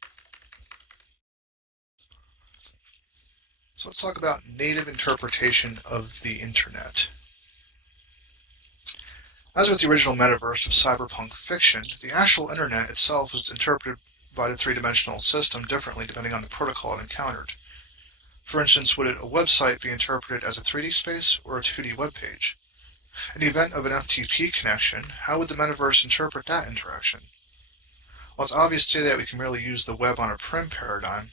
So let's talk about native interpretation of the internet. As with the original metaverse of cyberpunk fiction, the actual internet itself was interpreted by the three-dimensional system differently depending on the protocol it encountered. For instance, would a website be interpreted as a 3D space or a 2D web page? In the event of an FTP connection, how would the metaverse interpret that interaction? While it's obvious today that we can merely use the web on a prim paradigm,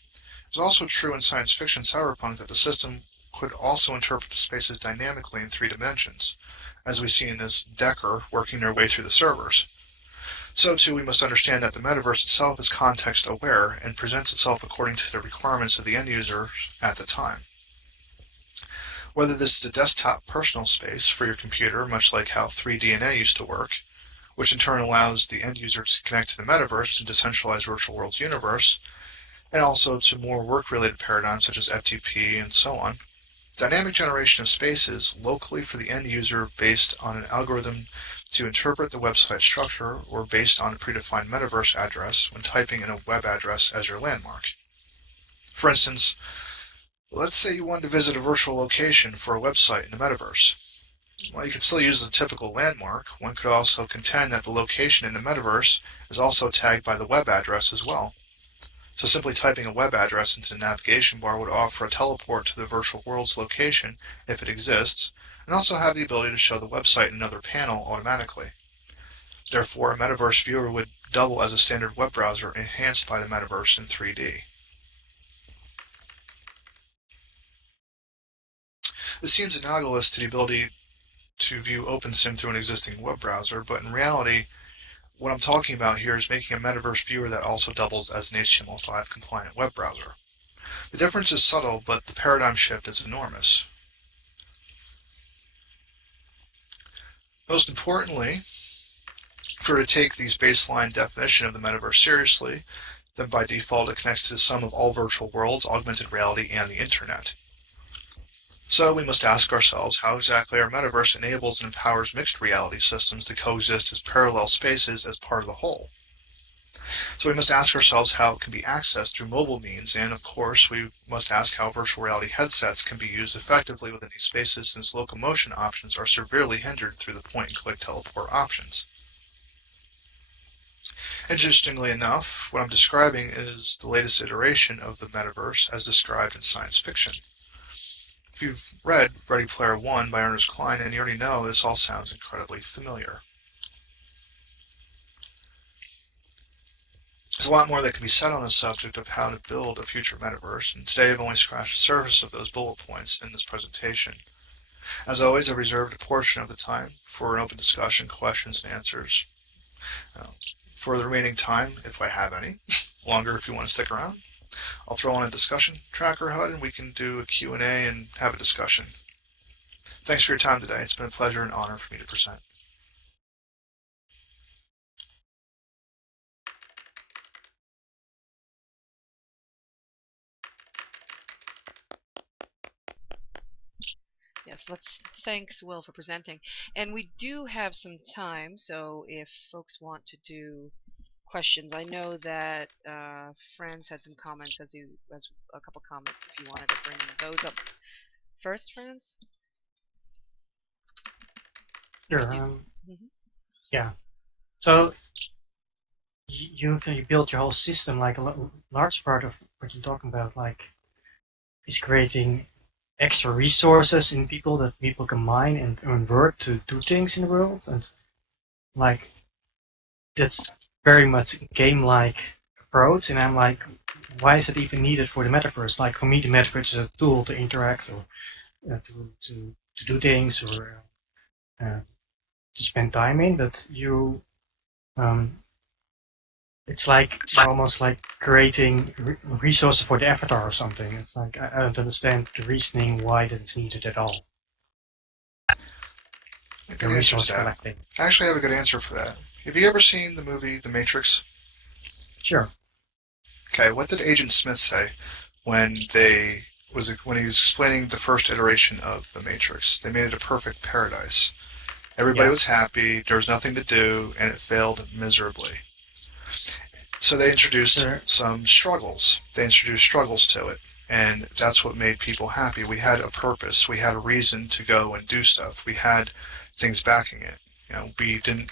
it's also true in science fiction cyberpunk that the system could also interpret the spaces dynamically in 3 dimensions, as we see in this Decker working their way through the servers. So too, we must understand that the metaverse itself is context-aware and presents itself according to the requirements of the end user at the time. Whether this is a desktop personal space for your computer, much like how 3DNA used to work, which in turn allows the end user to connect to the metaverse and decentralized virtual worlds universe, and also to more work-related paradigms such as FTP and so on. Dynamic generation of spaces locally for the end user based on an algorithm to interpret the website structure or based on a predefined metaverse address when typing in a web address as your landmark. For instance, let's say you wanted to visit a virtual location for a website in the metaverse. While you can still use the typical landmark, one could also contend that the location in the metaverse is also tagged by the web address as well. So simply typing a web address into the navigation bar would offer a teleport to the virtual world's location if it exists, and also have the ability to show the website in another panel automatically. Therefore, a metaverse viewer would double as a standard web browser enhanced by the metaverse in 3D. This seems analogous to the ability to view OpenSim through an existing web browser, but in reality, what I'm talking about here is making a metaverse viewer that also doubles as an HTML5 compliant web browser. The difference is subtle, but the paradigm shift is enormous. Most importantly, if we were to take these baseline definition of the metaverse seriously, then by default it connects to the sum of all virtual worlds, augmented reality, and the internet. So we must ask ourselves how exactly our metaverse enables and empowers mixed reality systems to coexist as parallel spaces as part of the whole. So we must ask ourselves how it can be accessed through mobile means, and of course we must ask how virtual reality headsets can be used effectively within these spaces, since locomotion options are severely hindered through the point-and-click teleport options. Interestingly enough, what I'm describing is the latest iteration of the metaverse as described in science fiction. If you've read Ready Player One by Ernest Cline, then you already know this all sounds incredibly familiar. There's a lot more that can be said on the subject of how to build a future metaverse, and today I've only scratched the surface of those bullet points in this presentation. As always, I've reserved a portion of the time for an open discussion, questions, and answers. For the remaining time, if I have any, longer if you want to stick around. I'll throw on a discussion tracker HUD and we can do a Q&A and have a discussion. Thanks for your time today. It's been a pleasure and honor for me to present. Yes, thanks, Will, for presenting. And we do have some time, so if folks want to do questions, I know that Franz had some comments, as a couple comments, if you wanted to bring those up first, Franz. Sure. Mhm. Yeah. So you build your whole system, like a large part of what you're talking about, like, is creating extra resources in people that people can mine and earn work to do things in the world, and like that's very much game-like approach. And I'm like, why is it even needed for the metaverse? Like for me, the metaverse is a tool to interact or to do things or to spend time in. But it's like almost like creating resources for the avatar or something. It's like I don't understand the reasoning why that is needed at all. A The good answer resource to that. collecting. I actually have a good answer for that. Have you ever seen the movie The Matrix? Sure. Okay, what did Agent Smith say when when he was explaining the first iteration of the Matrix? They made it a perfect paradise. Everybody was happy, there was nothing to do, and it failed miserably. So they introduced some struggles. They introduced struggles to it, and that's what made people happy. We had a purpose. We had a reason to go and do stuff. We had things backing it. We didn't.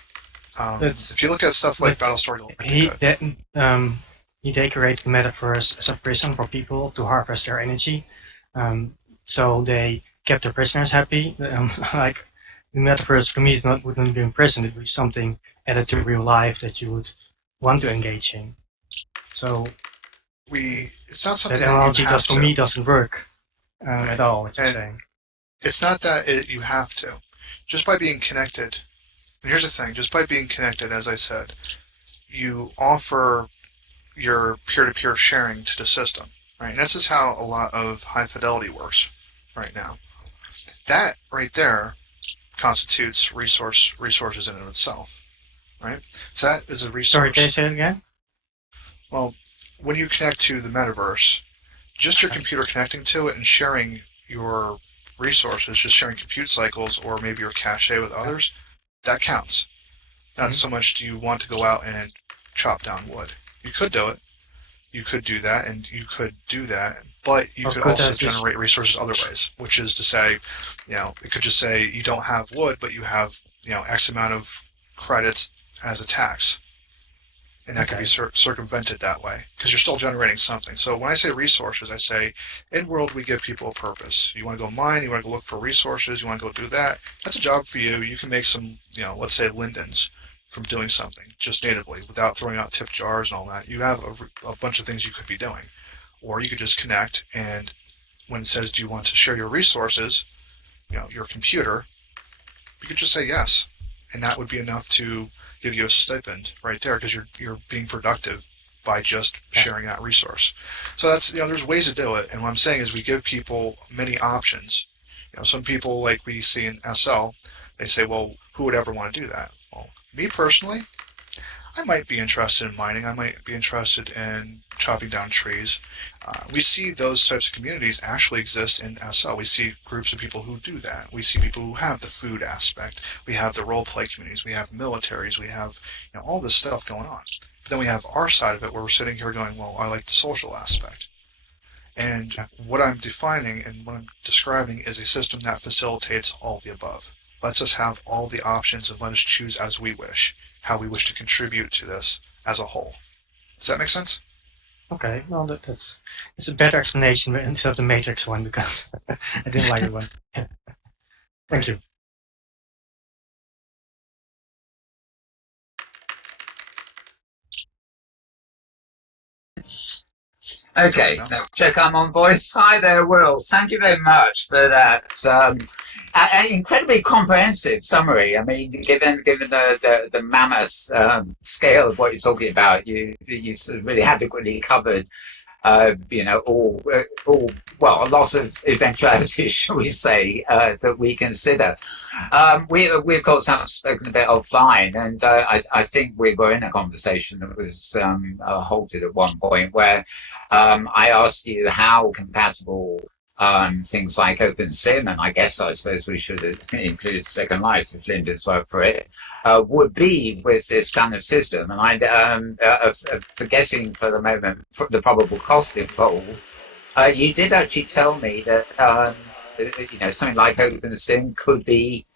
If you look at stuff like Battlestar Galactica, he decorated the metaverse as a prison for people to harvest their energy. So they kept their prisoners happy. Like the metaverse for me wouldn't be a prison. It would be something added to real life that you would want to engage in. So it's not something that that analogy you have for me doesn't work at all. What you're and saying. It's not that you have to. Just by being connected. And here's the thing: just by being connected, as I said, you offer your peer-to-peer sharing to the system, right? And this is how a lot of high fidelity works right now. That right there constitutes resources in and of itself, right? So that is a resource. Sorry, can you say it again? Well, when you connect to the metaverse, just your computer connecting to it and sharing your resources, just sharing compute cycles or maybe your cache with others, that counts. Not so much do you want to go out and chop down wood. You could do it. You could do that, and you could do that, but you could also generate resources other ways, which is to say, it could just say you don't have wood, but you have, X amount of credits as a tax. And that could be circumvented that way, because you're still generating something. So when I say resources, I say, in world, we give people a purpose. You want to go mine, you want to go look for resources, you want to go do that. That's a job for you. You can make some, let's say lindens from doing something just natively without throwing out tip jars and all that. You have a bunch of things you could be doing. Or you could just connect, and when it says, do you want to share your resources, your computer, you could just say yes. And that would be enough to give you a stipend right there, because you're being productive by just sharing that resource. So that's, there's ways to do it. And what I'm saying is we give people many options. Some people, like we see in SL, they say, well, who would ever want to do that? Well, me personally, I might be interested in mining. I might be interested in chopping down trees. We see those types of communities actually exist in SL. We see groups of people who do that. We see people who have the food aspect. We have the role-play communities. We have militaries. We have all this stuff going on. But then we have our side of it where we're sitting here going, well, I like the social aspect. And what I'm defining and what I'm describing is a system that facilitates all of the above. Lets us have all the options and let us choose as we wish, how we wish to contribute to this as a whole. Does that make sense? Okay, well, it's a better explanation instead of the Matrix one, because I didn't like the one. Thank you. Okay, No? check I'm on voice. Hi there, Will. Thank you very much for that incredibly comprehensive summary. I mean, given the mammoth scale of what you're talking about, you sort of really adequately covered all well, a lot of eventualities, shall we say, that we consider. We of course haven't spoken a bit offline, and I think we were in a conversation that was halted at one point where I asked you how compatible things like OpenSim, and I suppose we should include Second Life if Linda's worked for it, would be with this kind of system. And forgetting for the moment the probable cost involved, you did actually tell me that something like OpenSim could be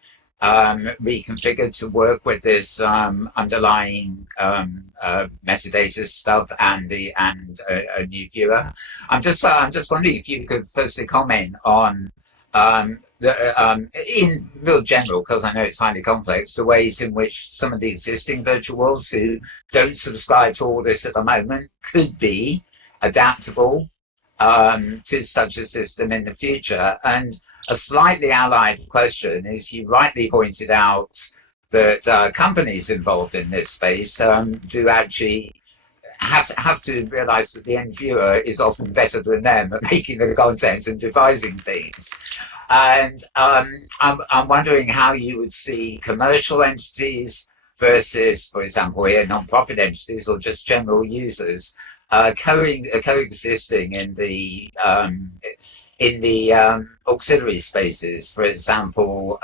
reconfigured to work with this underlying metadata stuff and a new viewer. I'm just wondering if you could firstly comment on in real general, because I know it's highly complex, the ways in which some of the existing virtual worlds who don't subscribe to all this at the moment could be adaptable to such a system in the future. And a slightly allied question is, you rightly pointed out that companies involved in this space do actually have to realize that the end viewer is often better than them at making the content and devising things. And I'm wondering how you would see commercial entities versus, for example, here, non-profit entities or just general users coexisting in the auxiliary spaces. For example,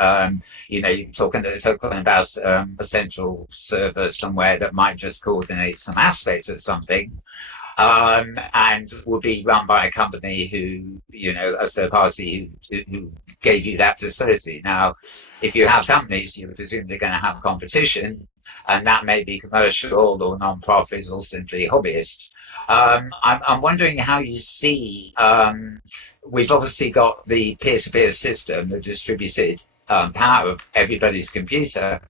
you're talking about a central server somewhere that might just coordinate some aspect of something, and will be run by a company who, a third party who gave you that facility. Now, if you have companies, you're presumably going to have competition, and that may be commercial or non-profits or simply hobbyists. I'm wondering how you see. We've obviously got the peer-to-peer system, the distributed power of everybody's computer,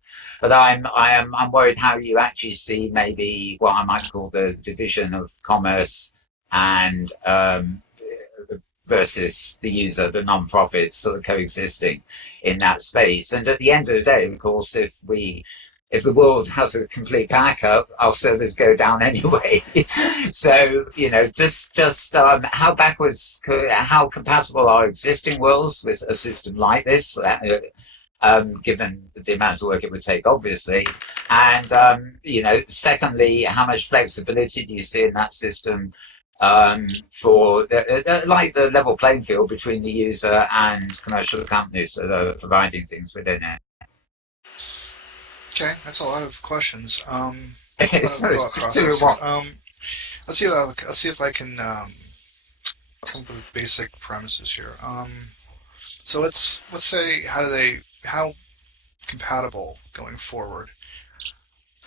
but I'm worried how you actually see maybe what I might call the division of commerce and versus the user, the non-profits, sort of coexisting in that space. And at the end of the day, of course, if the world has a complete backup, our servers go down anyway. So, how how compatible are existing worlds with a system like this, given the amount of work it would take, obviously. And, secondly, how much flexibility do you see in that system for the level playing field between the user and commercial companies that are providing things within it? Okay, that's a lot of questions. So thought it's processes. Let's see if I can come up with basic premises here. So let's say how compatible going forward.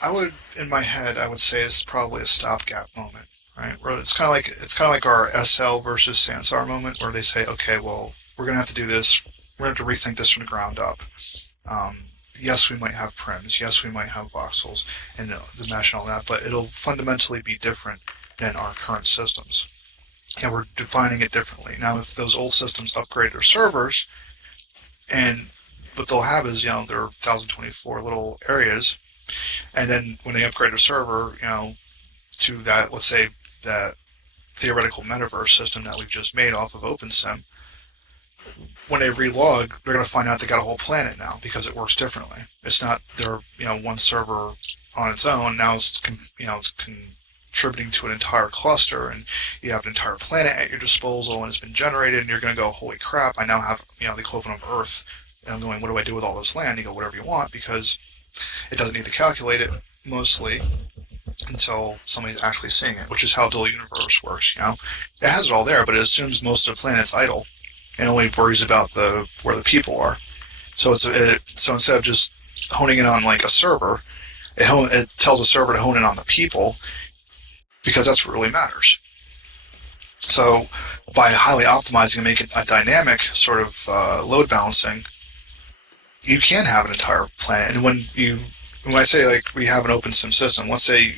In my head, I would say it's probably a stopgap moment, right? Where it's kind of like our SL versus Sansar moment, where they say, okay, well, we're gonna have to do this. We're gonna have to rethink this from the ground up. Yes, we might have prims. Yes, we might have voxels and the mesh and all that, but it'll fundamentally be different than our current systems. And we're defining it differently. Now, if those old systems upgrade their servers, and what they'll have is, their 1024 little areas, and then when they upgrade a server, to that, let's say, that theoretical metaverse system that we've just made off of OpenSim, when they relog, they're going to find out they got a whole planet now because it works differently. It's not their one server on its own. Now it's contributing to an entire cluster, and you have an entire planet at your disposal, and it's been generated, and you're going to go, holy crap! I now have the equivalent of Earth, and I'm going, what do I do with all this land? You go, whatever you want, because it doesn't need to calculate it mostly until somebody's actually seeing it, which is how dual universe works. It has it all there, but it assumes most of the planet's idle and only worries about where the people are. So so instead of just honing in on like a server, it tells a server to hone in on the people, because that's what really matters. So by highly optimizing and making a dynamic sort of load balancing, you can have an entire planet. And when I say like we have an OpenSim system, let's say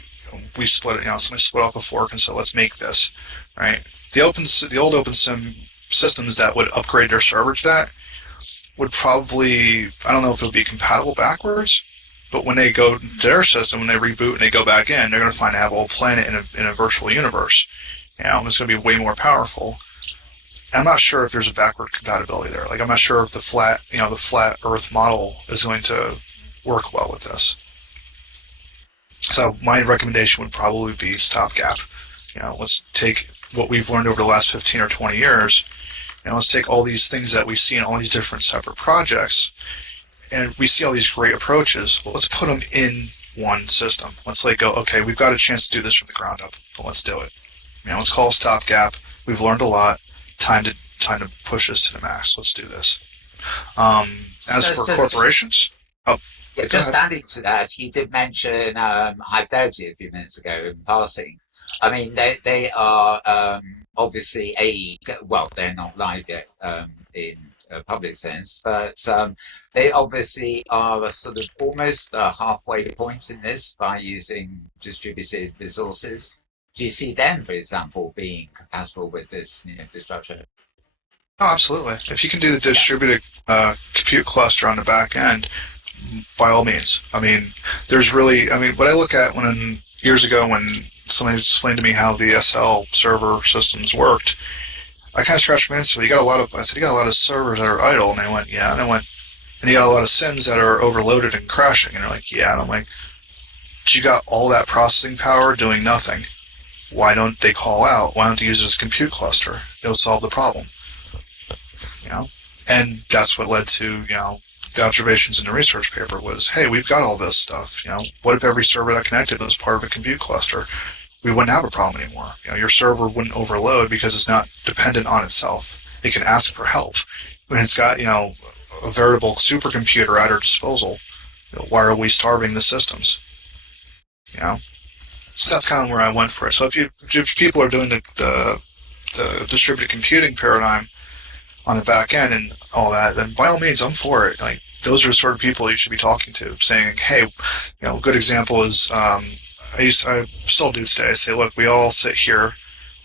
we split it, somebody split off a fork and said, let's make this, right? The old OpenSim systems that would upgrade their server to that would probably, I don't know if it would be compatible backwards, but when they go to their system, when they reboot and they go back in, they're going to find they have a whole planet in a virtual universe. It's going to be way more powerful. I'm not sure if there's a backward compatibility there. Like, I'm not sure if the flat Earth model is going to work well with this. So my recommendation would probably be stopgap. Let's take what we've learned over the last 15 or 20 years, and let's take all these things that we see in all these different separate projects, and we see all these great approaches. Well, let's put them in one system. Let's go, okay, we've got a chance to do this from the ground up, but let's do it. Let's call a stopgap. We've learned a lot. Time to push this to the max. Let's do this. As for corporations, just adding to that, you did mention high fidelity a few minutes ago in passing. I mean, they are obviously they're not live yet in a public sense, but they obviously are a sort of almost a halfway point in this by using distributed resources. Do you see them, for example, being compatible with this infrastructure? Oh, absolutely. If you can do the distributed compute cluster on the back end, by all means. I mean, what I look at years ago when somebody explained to me how the SL server systems worked, I kind of scratched my head. So you got a lot of servers that are idle, and they went, yeah, and I went, and you got a lot of SIMs that are overloaded and crashing, and they're like, yeah, and I'm like, but you got all that processing power doing nothing. Why don't they call out? Why don't they use this compute cluster? It'll solve the problem. And that's what led to, the observations in the research paper was, hey, we've got all this stuff. What if every server that connected was part of a compute cluster? We wouldn't have a problem anymore. Your server wouldn't overload because it's not dependent on itself. It can ask for help. When it's got, a veritable supercomputer at our disposal, why are we starving the systems? So that's kind of where I went for it. So if people are doing the distributed computing paradigm on the back end and all that, then by all means, I'm for it. Like, those are the sort of people you should be talking to, saying, hey, a good example is, I still do today. I say, look, we all sit here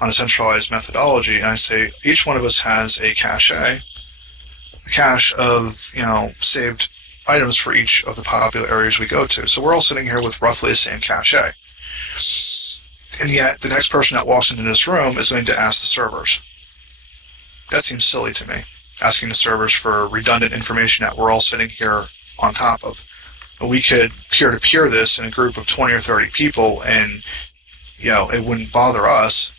on a centralized methodology, and I say, each one of us has a cache of, saved items for each of the popular areas we go to. So we're all sitting here with roughly the same cache. And yet, the next person that walks into this room is going to ask the servers. That seems silly to me, asking the servers for redundant information that we're all sitting here on top of. We could peer-to-peer this in a group of 20 or 30 people, and it wouldn't bother us.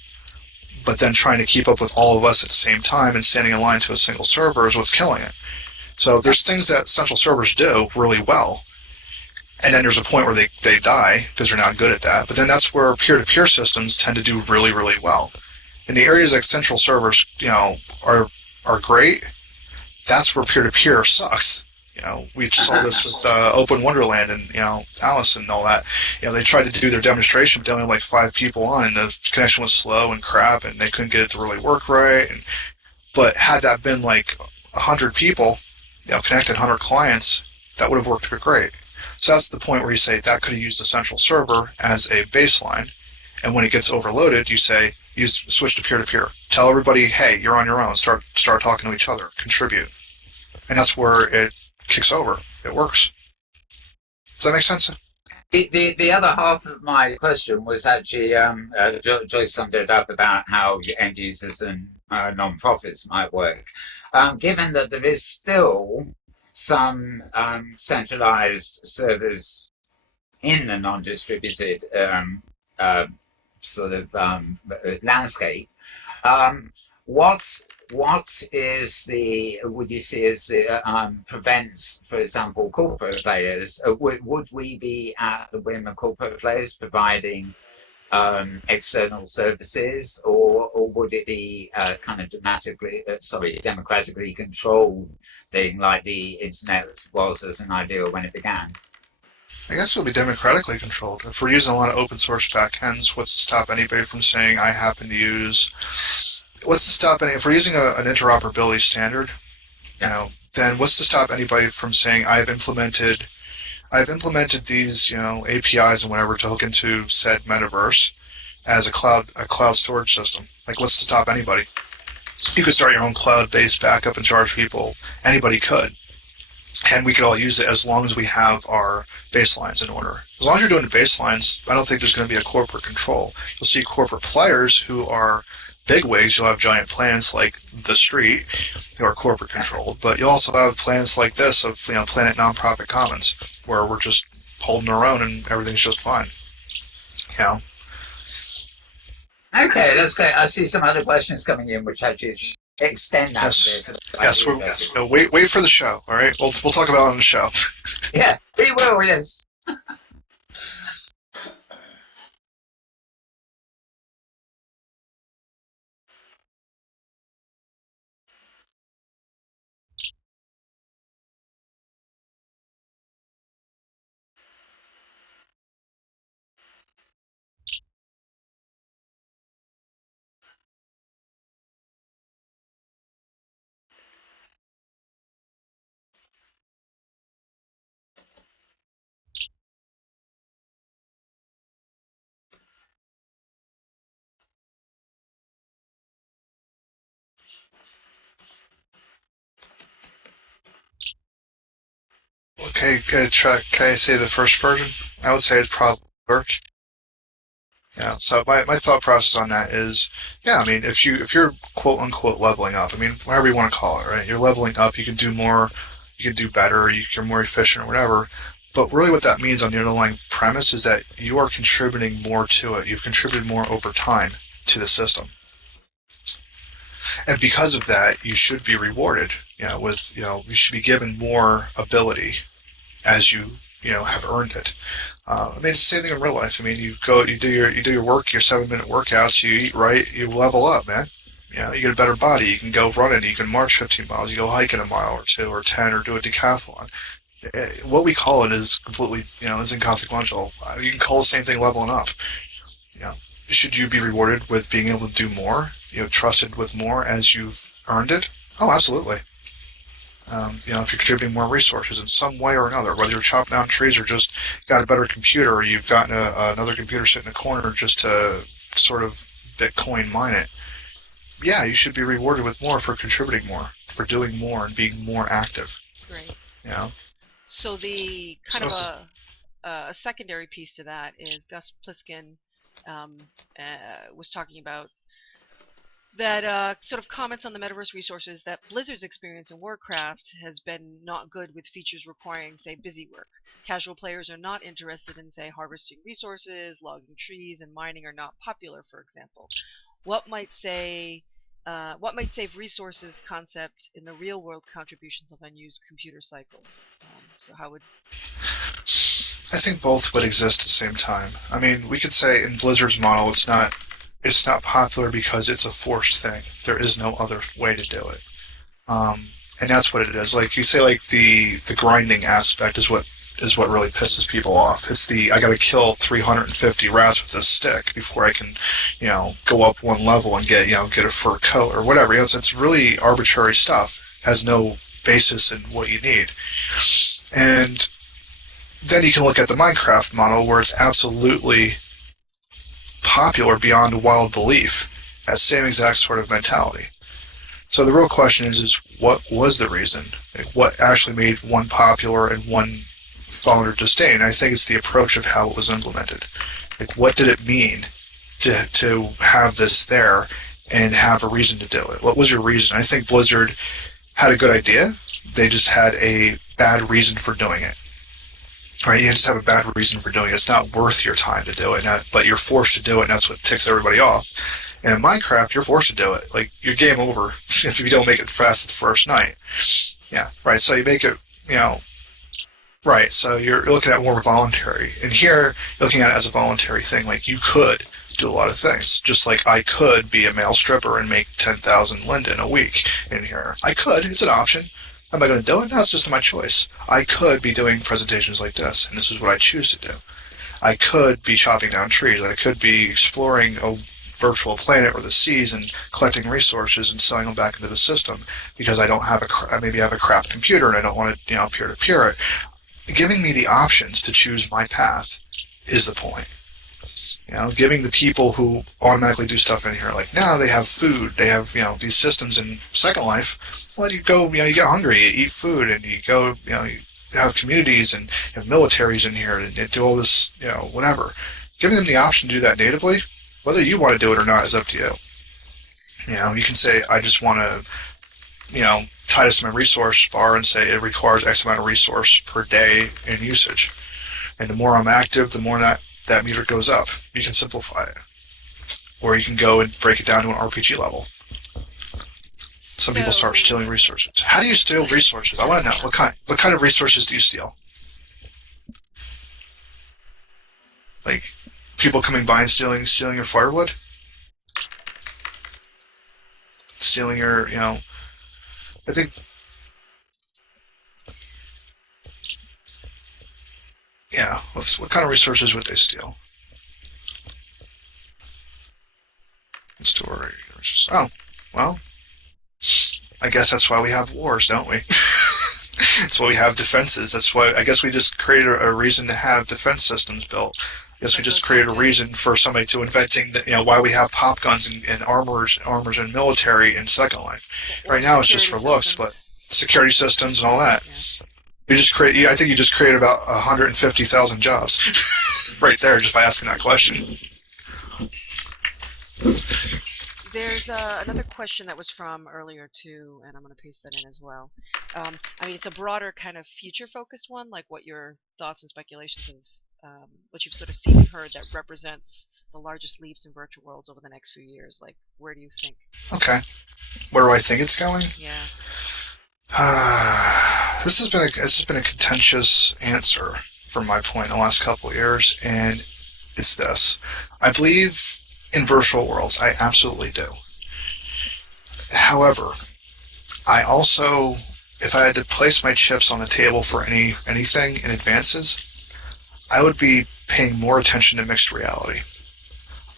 But then trying to keep up with all of us at the same time and standing in line to a single server is what's killing it. So there's things that central servers do really well, and then there's a point where they die because they're not good at that. But then that's where peer-to-peer systems tend to do really, really well. In the areas like central servers, are great, that's where peer-to-peer sucks. We saw this with Open Wonderland and, Alice and all that. They tried to do their demonstration, but they only had like 5 people on, and the connection was slow and crap, and they couldn't get it to really work right. But had that been like 100 people, connected 100 clients, that would have worked great. So that's the point where you say that could have used the central server as a baseline, and when it gets overloaded, you say, switch to peer-to-peer. Tell everybody, hey, you're on your own. Start talking to each other. Contribute. And that's where it kicks over. It works. Does that make sense? The other half of my question was actually, Joyce summed it up about how end users and non-profits might work. Given that there is still some centralized servers in the non-distributed landscape, what is would you see as prevents, for example, corporate players? Would we be at the whim of corporate players providing external services, or would it be kind of democratically controlled thing like the internet was as an idea when it began? I guess it'll be democratically controlled. If we're using a lot of open source backends, what's to stop anybody from saying, I happen to use... What's to stop if we're using an interoperability standard, then what's to stop anybody from saying, I've implemented these, APIs and whatever to hook into said Metaverse as a cloud storage system. Like, what's to stop anybody? You could start your own cloud-based backup and charge people. Anybody could. And we could all use it as long as we have our baselines in order. As long as you're doing the baselines, I don't think there's going to be a corporate control. You'll see corporate players who are bigwigs. You'll have giant plants like The Street who are corporate controlled, but you'll also have plants like this of Planet Nonprofit Commons, where we're just holding our own and everything's just fine. Okay, that's great. I see some other questions coming in, which actually extend that bit. Yes. Wait for the show. All right, we'll talk about it on the show. Yeah, we will. Yes. Okay, good. Can I say the first version? I would say it'd probably work. Yeah. So my thought process on that is, yeah. I mean, if you're quote unquote leveling up, I mean, whatever you want to call it, right? You're leveling up. You can do more. You can do better. You're more efficient or whatever. But really, what that means on the underlying premise is that you are contributing more to it. You've contributed more over time to the system, and because of that, you should be rewarded. You should be given more ability as you have earned it. I mean, it's the same thing in real life. I mean, you do your work, your 7-minute workouts, you eat right, you level up, man. You get a better body. You can go running, you can march 15 miles, you go hiking a mile or 2 or 10 or do a decathlon. What we call it is completely, is inconsequential. You can call the same thing leveling up. Should you be rewarded with being able to do more, trusted with more as you've earned it? Oh, absolutely. If you're contributing more resources in some way or another, whether you're chopping down trees or just got a better computer, or you've gotten another computer sitting in a corner just to sort of Bitcoin mine it. Yeah, you should be rewarded with more for contributing more, for doing more and being more active. Right. So the kind of a secondary piece to that is Gus Pliskin was talking about that sort of comments on the metaverse resources that Blizzard's experience in Warcraft has been not good with features requiring, say, busy work. Casual players are not interested in, say, harvesting resources, logging trees, and mining are not popular, for example. What might save resources concept in the real-world contributions of unused computer cycles? So how would... I think both would exist at the same time. I mean, we could say in Blizzard's model, it's not popular because it's a forced thing. There is no other way to do it. And that's what it is. Like you say, like the grinding aspect is what really pisses people off. It's I got to kill 350 rats with this stick before I can, go up one level and get a fur coat or whatever. It's really arbitrary stuff. Has no basis in what you need. And then you can look at the Minecraft model where it's absolutely popular beyond wild belief. That same exact sort of mentality. So the real question is what was the reason? Like, what actually made one popular and one fall under disdain? I think it's the approach of how it was implemented. Like, what did it mean to have this there and have a reason to do it? What was your reason? I think Blizzard had a good idea. They just had a bad reason for doing it. Right? You just have a bad reason for doing it. It's not worth your time to do it, but you're forced to do it, and that's what ticks everybody off. And in Minecraft, you're forced to do it. Like, you're game over if you don't make it fast the first night. Yeah, right. So you make it, right. So you're looking at more voluntary. And here, you're looking at it as a voluntary thing. Like, you could do a lot of things. Just like I could be a male stripper and make 10,000 linden a week in here. I could. It's an option. Am I going to do it? No, it's just my choice. I could be doing presentations like this, and this is what I choose to do. I could be chopping down trees. I could be exploring a virtual planet or the seas and collecting resources and selling them back into the system because I don't have maybe I have a crap computer and I don't want to, peer-to-peer it. Giving me the options to choose my path is the point. Giving the people who automatically do stuff in here, like now they have food, they have, these systems in Second Life. Well, you go, you get hungry, you eat food, and you go, you have communities and you have militaries in here and do all this, whatever. Giving them the option to do that natively, whether you want to do it or not, is up to you. You can say, I just want to, tie this to my resource bar and say it requires X amount of resource per day in usage. And the more I'm active, the more that meter goes up. You can simplify it. Or you can go and break it down to an RPG level. Some people start stealing resources. How do you steal resources? I want to know. What kind of resources do you steal? Like, people coming by and stealing your firewood? Stealing your, I think... Yeah, what kind of resources would they steal? Story. Oh, well, I guess that's why we have wars, don't we? That's why we have defenses. That's why, I guess we just created a reason to have defense systems built. I guess we just created a reason for somebody to inventing that, why we have pop guns and armors and military in Second Life. Right now it's just for looks, but security systems and all that. You just create. I think you just created about 150,000 jobs right there just by asking that question. There's another question that was from earlier too, and I'm going to paste that in as well. It's a broader kind of future-focused one, like what your thoughts and speculations of what you've sort of seen and heard that represents the largest leaps in virtual worlds over the next few years. Like, where do you think? Okay, where do I think it's going? Yeah. This has been a contentious answer from my point in the last couple of years, and it's this. I believe in virtual worlds. I absolutely do. However, I also, if I had to place my chips on the table for anything in advances, I would be paying more attention to mixed reality.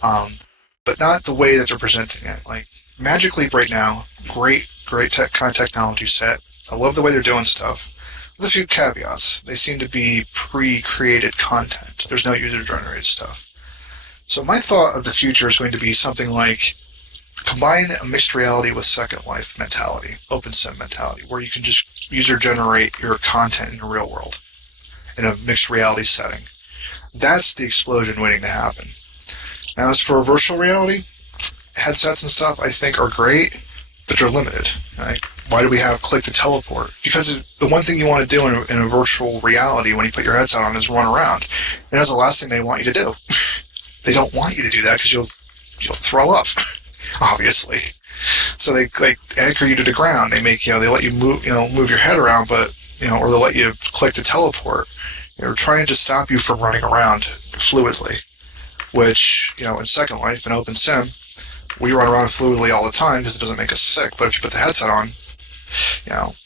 But not the way that they're presenting it. Like, Magic Leap right now, great kind of technology set. I love the way they're doing stuff. With a few caveats. They seem to be pre-created content. There's no user-generated stuff. So my thought of the future is going to be something like combine a mixed reality with Second Life mentality, open sim mentality, where you can just user-generate your content in the real world in a mixed reality setting. That's the explosion waiting to happen. Now, as for virtual reality, headsets and stuff I think are great, but they're limited. Right? Why do we have click to teleport? Because the one thing you want to do in a virtual reality when you put your headset on is run around. And that's the last thing they want you to do. They don't want you to do that because you'll throw up, obviously. So they anchor you to the ground. They make they let you move your head around, but or they'll let you click to teleport. They're trying to stop you from running around fluidly, which in Second Life and Open Sim, we run around fluidly all the time because it doesn't make us sick. But if you put the headset on,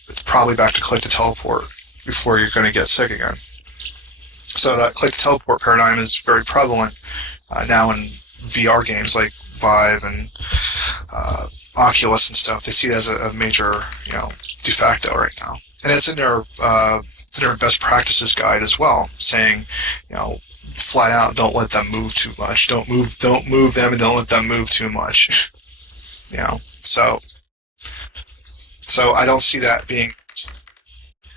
it's probably back to click to teleport before you're going to get sick again. So that click to teleport paradigm is very prevalent now in VR games like Vive and Oculus and stuff. They see it as a major, de facto right now, and it's in their best practices guide as well, saying, flat out, don't let them move too much. Don't move them, and don't let them move too much. So I don't see that being.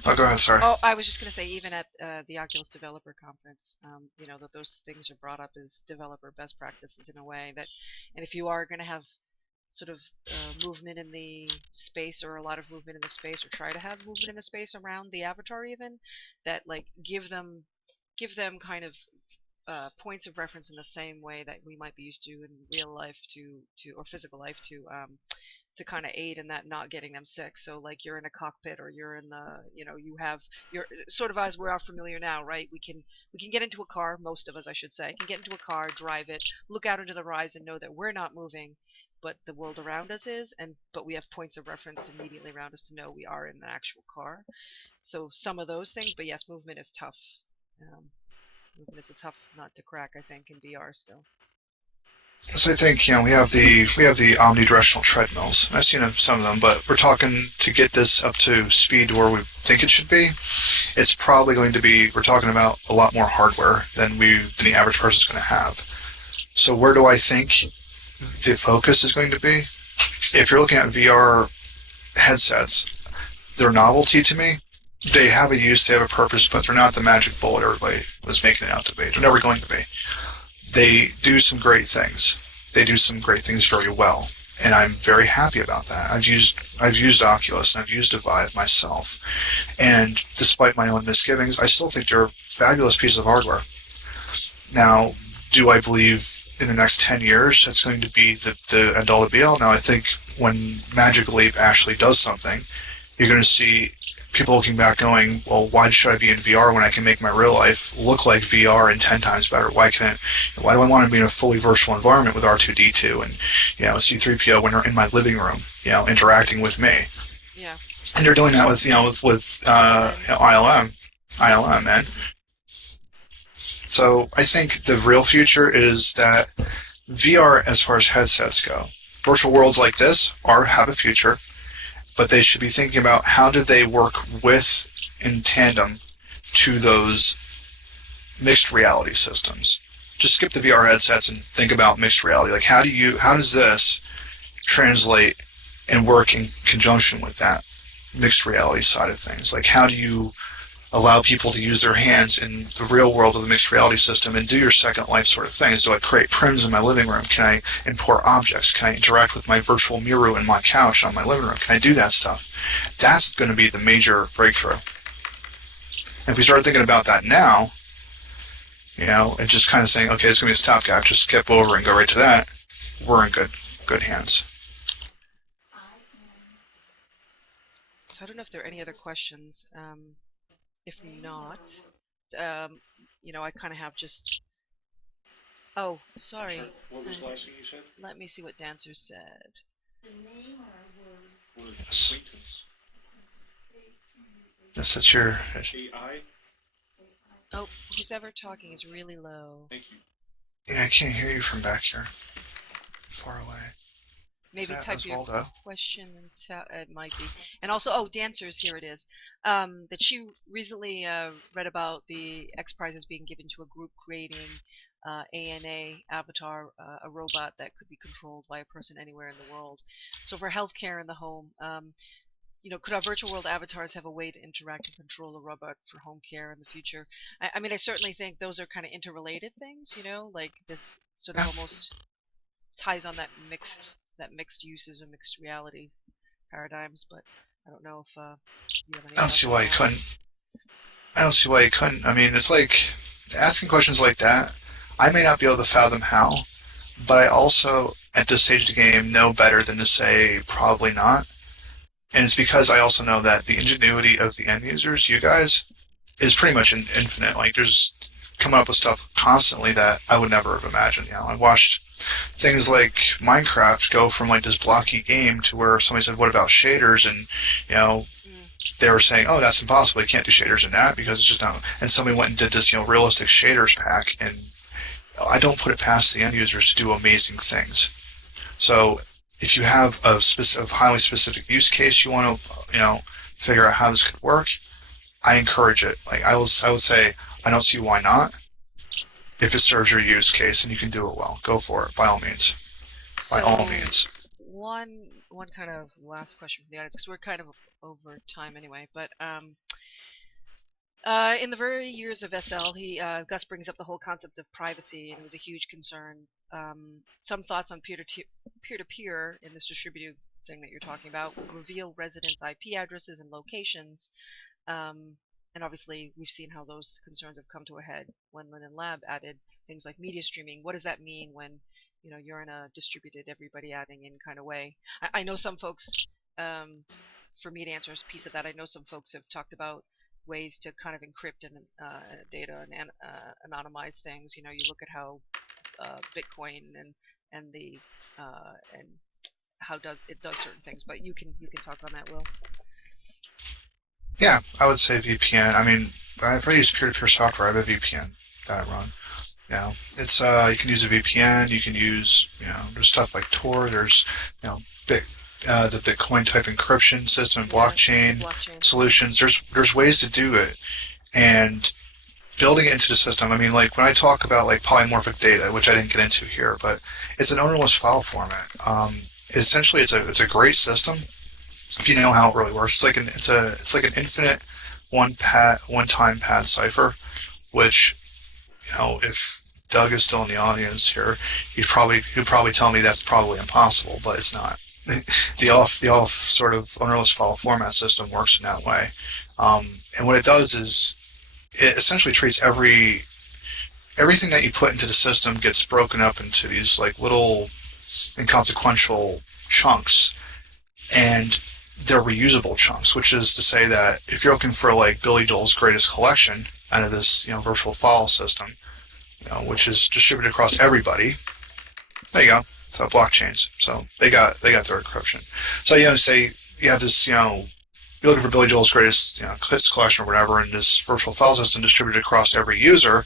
Oh, go ahead. Sorry. Oh, I was just going to say, even at the Oculus Developer Conference, that those things are brought up as developer best practices in a way that, and if you are going to have sort of movement in the space, or a lot of movement in the space, or try to have movement in the space around the avatar, even that, like, give them kind of points of reference in the same way that we might be used to in real life or physical life to kind of aid in that not getting them sick. So like you're in a cockpit, or you're in the you have you're sort of, as we are familiar now, right? We can get into a car, most of us I should say, can get into a car, drive it, look out into the horizon, know that we're not moving, but the world around us is, but we have points of reference immediately around us to know we are in an actual car. So some of those things, but yes, movement is tough. Movement is a tough nut to crack, I think, in VR still. So I think we have the omnidirectional treadmills. I've seen some of them, but we're talking to get this up to speed to where we think it should be. It's probably going to be, we're talking about a lot more hardware than the average person is going to have. So where do I think the focus is going to be? If you're looking at VR headsets, they're novelty to me. They have a use, they have a purpose, but they're not the magic bullet everybody was making it out to be. They're never going to be. They do some great things. They do some great things very well, and I'm very happy about that. I've used Oculus and I've used a Vive myself, and despite my own misgivings, I still think they're a fabulous piece of hardware. Now, do I believe in the next 10 years that's going to be the end all to be all? Now, I think when Magic Leap actually does something, you're going to see people looking back going, well, why should I be in VR when I can make my real life look like VR and 10 times better? Why do I want to be in a fully virtual environment with R2-D2 and, C-3PO when they're in my living room, interacting with me? Yeah. And they're doing that with ILM, man. So I think the real future is that VR, as far as headsets go, virtual worlds like this have a future, but they should be thinking about how do they work with, in tandem, to those mixed reality systems. Just skip the VR headsets and think about mixed reality. Like how does this translate and work in conjunction with that mixed reality side of things? Like how do you allow people to use their hands in the real world of the mixed reality system and do your Second Life sort of things? Do I create prims in my living room? Can I import objects? Can I interact with my virtual Miru in my couch on my living room? Can I do that stuff? That's going to be the major breakthrough. And if we start thinking about that now, and just kind of saying, okay, it's going to be a stopgap, just skip over and go right to that, we're in good hands. So I don't know if there are any other questions. If not, I kind of have just... Oh, sorry. What was the last thing you said? Let me see what Dancer said. Yes. Yes, that's your... AI? Oh, who's ever talking is really low. Thank you. Yeah, I can't hear you from back here. Far away. Maybe type your Osvaldo? question and it might be. And also, Dancers, here it is. That she recently read about the X Prizes being given to a group creating ANA avatar, a robot that could be controlled by a person anywhere in the world. So for healthcare in the home, could our virtual world avatars have a way to interact and control a robot for home care in the future? I mean, I certainly think those are kind of interrelated things, like this sort of almost ties on that mixed uses or mixed reality paradigms, but I don't know if you have any. I don't see why you couldn't. I mean, it's like asking questions like that. I may not be able to fathom how, but I also, at this stage of the game, know better than to say probably not. And it's because I also know that the ingenuity of the end users, you guys, is pretty much infinite. Like, there's coming up with stuff constantly that I would never have imagined. I watched things like Minecraft go from like this blocky game to where somebody said, what about shaders? And, they were saying, oh, that's impossible. You can't do shaders in that because it's just not. And somebody went and did this, realistic shaders pack. And I don't put it past the end users to do amazing things. So if you have a highly specific use case you want to, figure out how this could work, I encourage it. Like I would say, I don't see why not. If it serves your use case and you can do it well, go for it, by all means. By all means. One kind of last question from the audience, because we're kind of over time anyway, but in the very years of SL, Gus brings up the whole concept of privacy, and it was a huge concern. Some thoughts on peer-to-peer in this distributed thing that you're talking about would reveal residents' IP addresses and locations. And obviously, we've seen how those concerns have come to a head when Linden Lab added things like media streaming. What does that mean when you're in a distributed, everybody adding in kind of way? I know some folks, for me to answer a piece of that, I know some folks have talked about ways to kind of encrypt and data and anonymize things. You look at how Bitcoin and the and how it does certain things. But you can talk on that, Will. Yeah, I would say VPN. I mean, if I use peer-to-peer software, I have a VPN that I run. It's you can use a VPN. You can use there's stuff like Tor. There's the Bitcoin type encryption system, blockchain solutions. There's ways to do it, and building it into the system, I mean, like when I talk about like polymorphic data, which I didn't get into here, but it's an ownerless file format. Essentially, it's a great system if you know how it really works. It's like an infinite one time pad cipher, which, you know, if Doug is still in the audience here, he'd probably tell me that's probably impossible, but it's not. The off sort of ownerless file format system works in that way, and what it does is it essentially treats everything that you put into the system gets broken up into these like little inconsequential chunks, and they're reusable chunks, which is to say that if you're looking for like Billy Joel's greatest collection out of this, you know, virtual file system, you know, which is distributed across everybody, there you go. So blockchains. So they got their encryption. So, you know, say you have this, you know, you're looking for Billy Joel's greatest, you know, hits collection or whatever, and this virtual file system distributed across every user.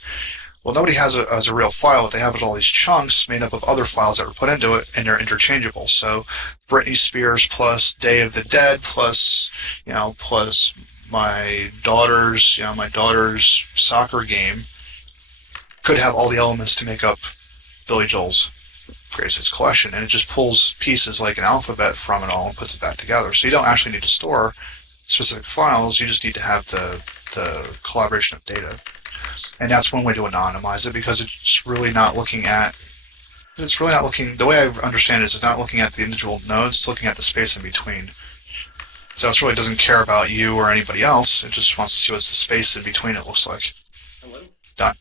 Well, nobody has a real file. What they have is all these chunks made up of other files that were put into it, and they're interchangeable. So Britney Spears plus Day of the Dead plus, you know, plus my daughter's soccer game could have all the elements to make up Billy Joel's greatest collection, and it just pulls pieces like an alphabet from it all and puts it back together. So you don't actually need to store specific files. You just need to have the collaboration of data. And that's one way to anonymize it, because it's really not looking, the way I understand it is it's not looking at the individual nodes, it's looking at the space in between. So it really doesn't care about you or anybody else, it just wants to see what the space in between it looks like. Hello? Done.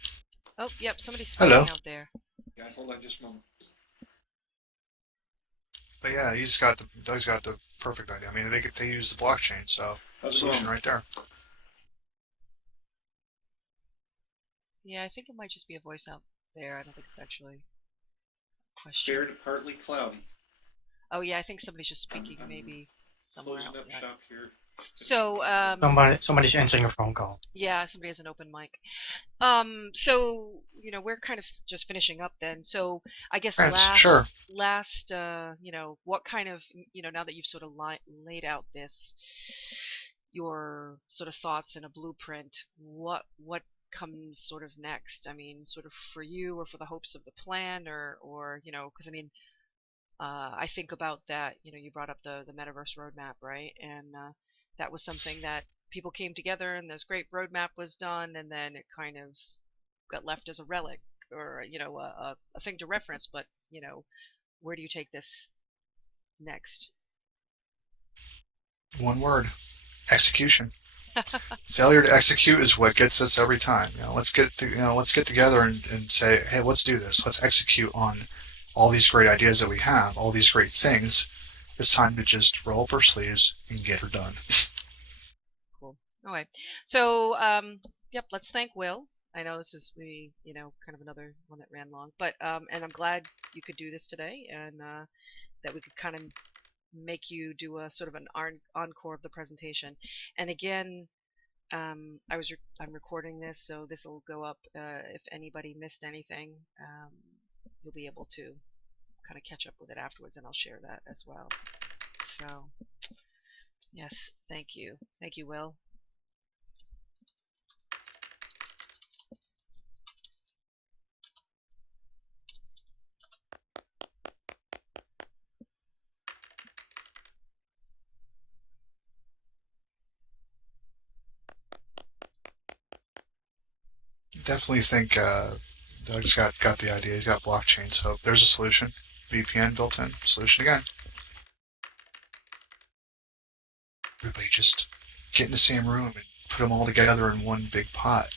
Oh, yep, somebody's speaking Hello. out there. Yeah, hold on just a moment. But yeah, Doug's got the perfect idea. I mean, they use the blockchain, so How's it solution going? right there. Yeah, I think it might just be a voice out there. I don't think it's actually a question. Fair to partly cloudy. Oh yeah, I think somebody's just speaking I'm maybe somewhere Closing out up there. shop here. So, Somebody's answering a phone call. yeah, somebody has an open mic. So, you know, we're kind of just finishing up then. So I guess Sure. you know, what kind of, you know, now that you've sort of laid out your sort of thoughts in a blueprint, what comes sort of next? I mean, sort of for you or for the hopes of the plan, or, you know, because I mean, I think about that, you know, you brought up the Metaverse roadmap, right? And that was something that people came together and this great roadmap was done, and then it kind of got left as a relic, or, you know, a thing to reference. But, you know, where do you take this next? One word: execution. Failure to execute is what gets us every time. You know, let's get together and say, hey, let's do this. Let's execute on all these great ideas that we have, all these great things. It's time to just roll up our sleeves and get her done. Cool. All right. So, yep, let's thank Will. I know this is you know, kind of another one that ran long, but and I'm glad you could do this today, and that we could kind of make you do a sort of an encore of the presentation. And again, I'm recording this, so this will go up. If anybody missed anything, you'll be able to kind of catch up with it afterwards, and I'll share that as well. So, yes, thank you, Will. Definitely think Doug's got the idea. He's got blockchain, so there's a solution. VPN built in. Solution again. Everybody just get in the same room and put them all together in one big pot.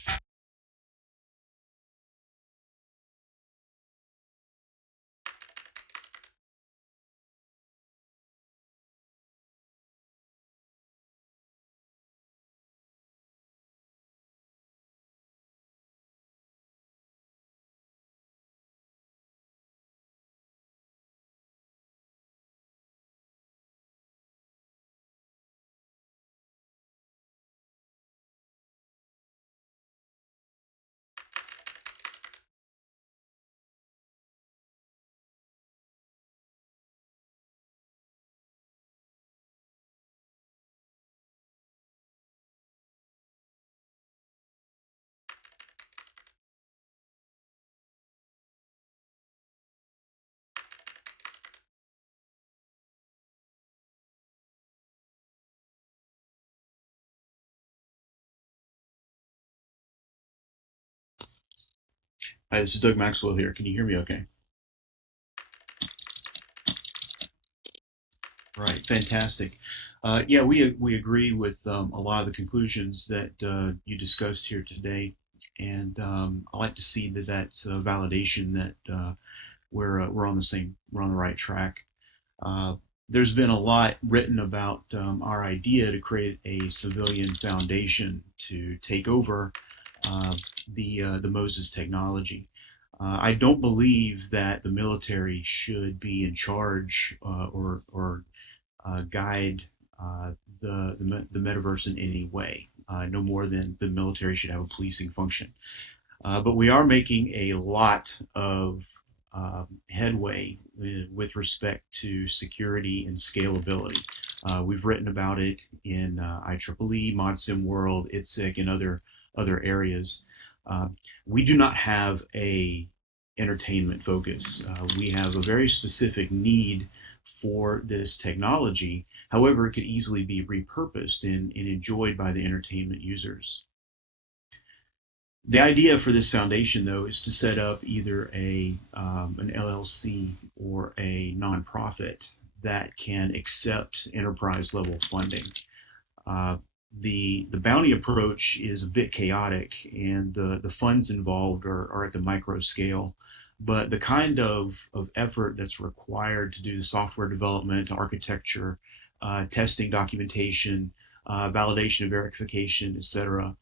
Hi, this is Doug Maxwell here. Can you hear me okay? Right, fantastic. Yeah, we agree with a lot of the conclusions that you discussed here today, and I like to see that that's a validation that we're on we're on the right track. Uh, there's been a lot written about our idea to create a civilian foundation to take over uh, the Moses technology. I don't believe that the military should be in charge or guide the metaverse in any way, no more than the military should have a policing function. But we are making a lot of headway with respect to security and scalability. We've written about it in IEEE, ModSim World, ITSEC, and other areas. We do not have a entertainment focus. We have a very specific need for this technology. However, it could easily be repurposed and enjoyed by the entertainment users. The idea for this foundation, though, is to set up either an LLC or a nonprofit that can accept enterprise level funding. The bounty approach is a bit chaotic, and the funds involved are at the micro scale. But the kind of effort that's required to do the software development, architecture, testing, documentation, validation and verification, etc.,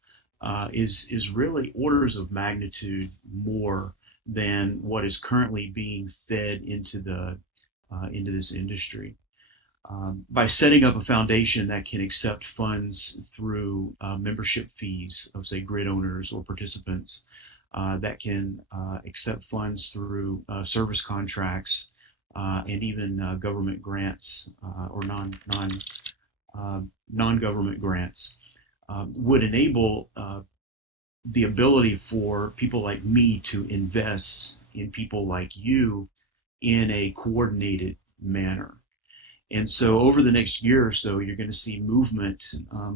is really orders of magnitude more than what is currently being fed into into this industry. By setting up a foundation that can accept funds through membership fees of, say, grid owners or participants, that can accept funds through service contracts and even government grants or non-government grants, would enable the ability for people like me to invest in people like you in a coordinated manner. And so over the next year or so, you're going to see movement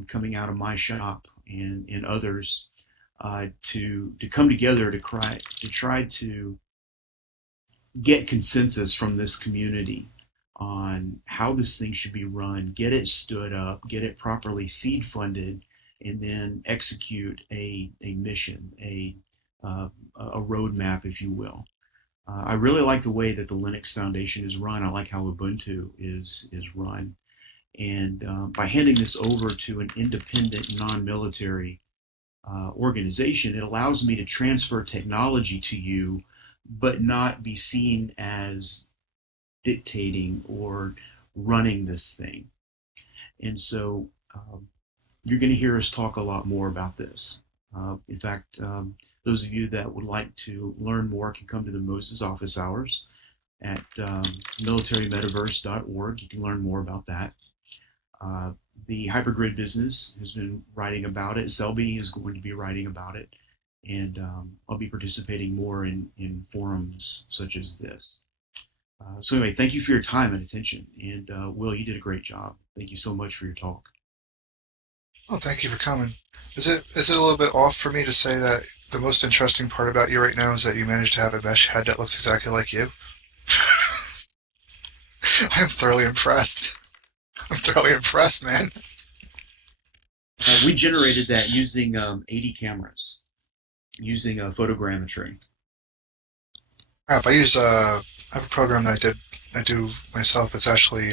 coming out of my shop and others to come together to try to get consensus from this community on how this thing should be run, get it stood up, get it properly seed funded, and then execute a mission, a roadmap, if you will. I really like the way that the Linux Foundation is run. I like how Ubuntu is run. And by handing this over to an independent, non-military organization, it allows me to transfer technology to you, but not be seen as dictating or running this thing. And so you're going to hear us talk a lot more about this. In fact, those of you that would like to learn more can come to the Moses office hours at militarymetaverse.org. You can learn more about that. The Hypergrid business has been writing about it. Selby is going to be writing about it. And I'll be participating more in forums such as this. So anyway, thank you for your time and attention. And Will, you did a great job. Thank you so much for your talk. Well, thank you for coming. Is it a little bit off for me to say that the most interesting part about you right now is that you managed to have a mesh head that looks exactly like you? I'm thoroughly impressed. I'm thoroughly impressed, man. We generated that using 80 cameras, using photogrammetry. I have a program that I do myself. It's actually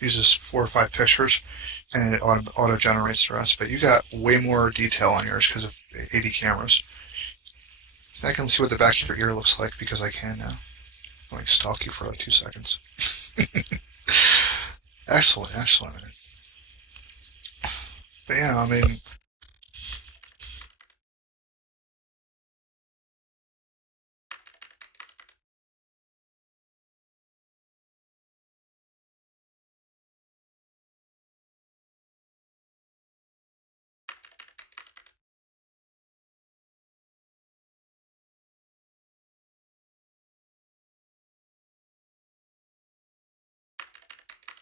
uses 4 or 5 pictures, and it auto generates the rest. But you got way more detail on yours because of 80 cameras. So I can see what the back of your ear looks like because I can now. Let me stalk you for like 2 seconds. Excellent, excellent. But yeah, I mean,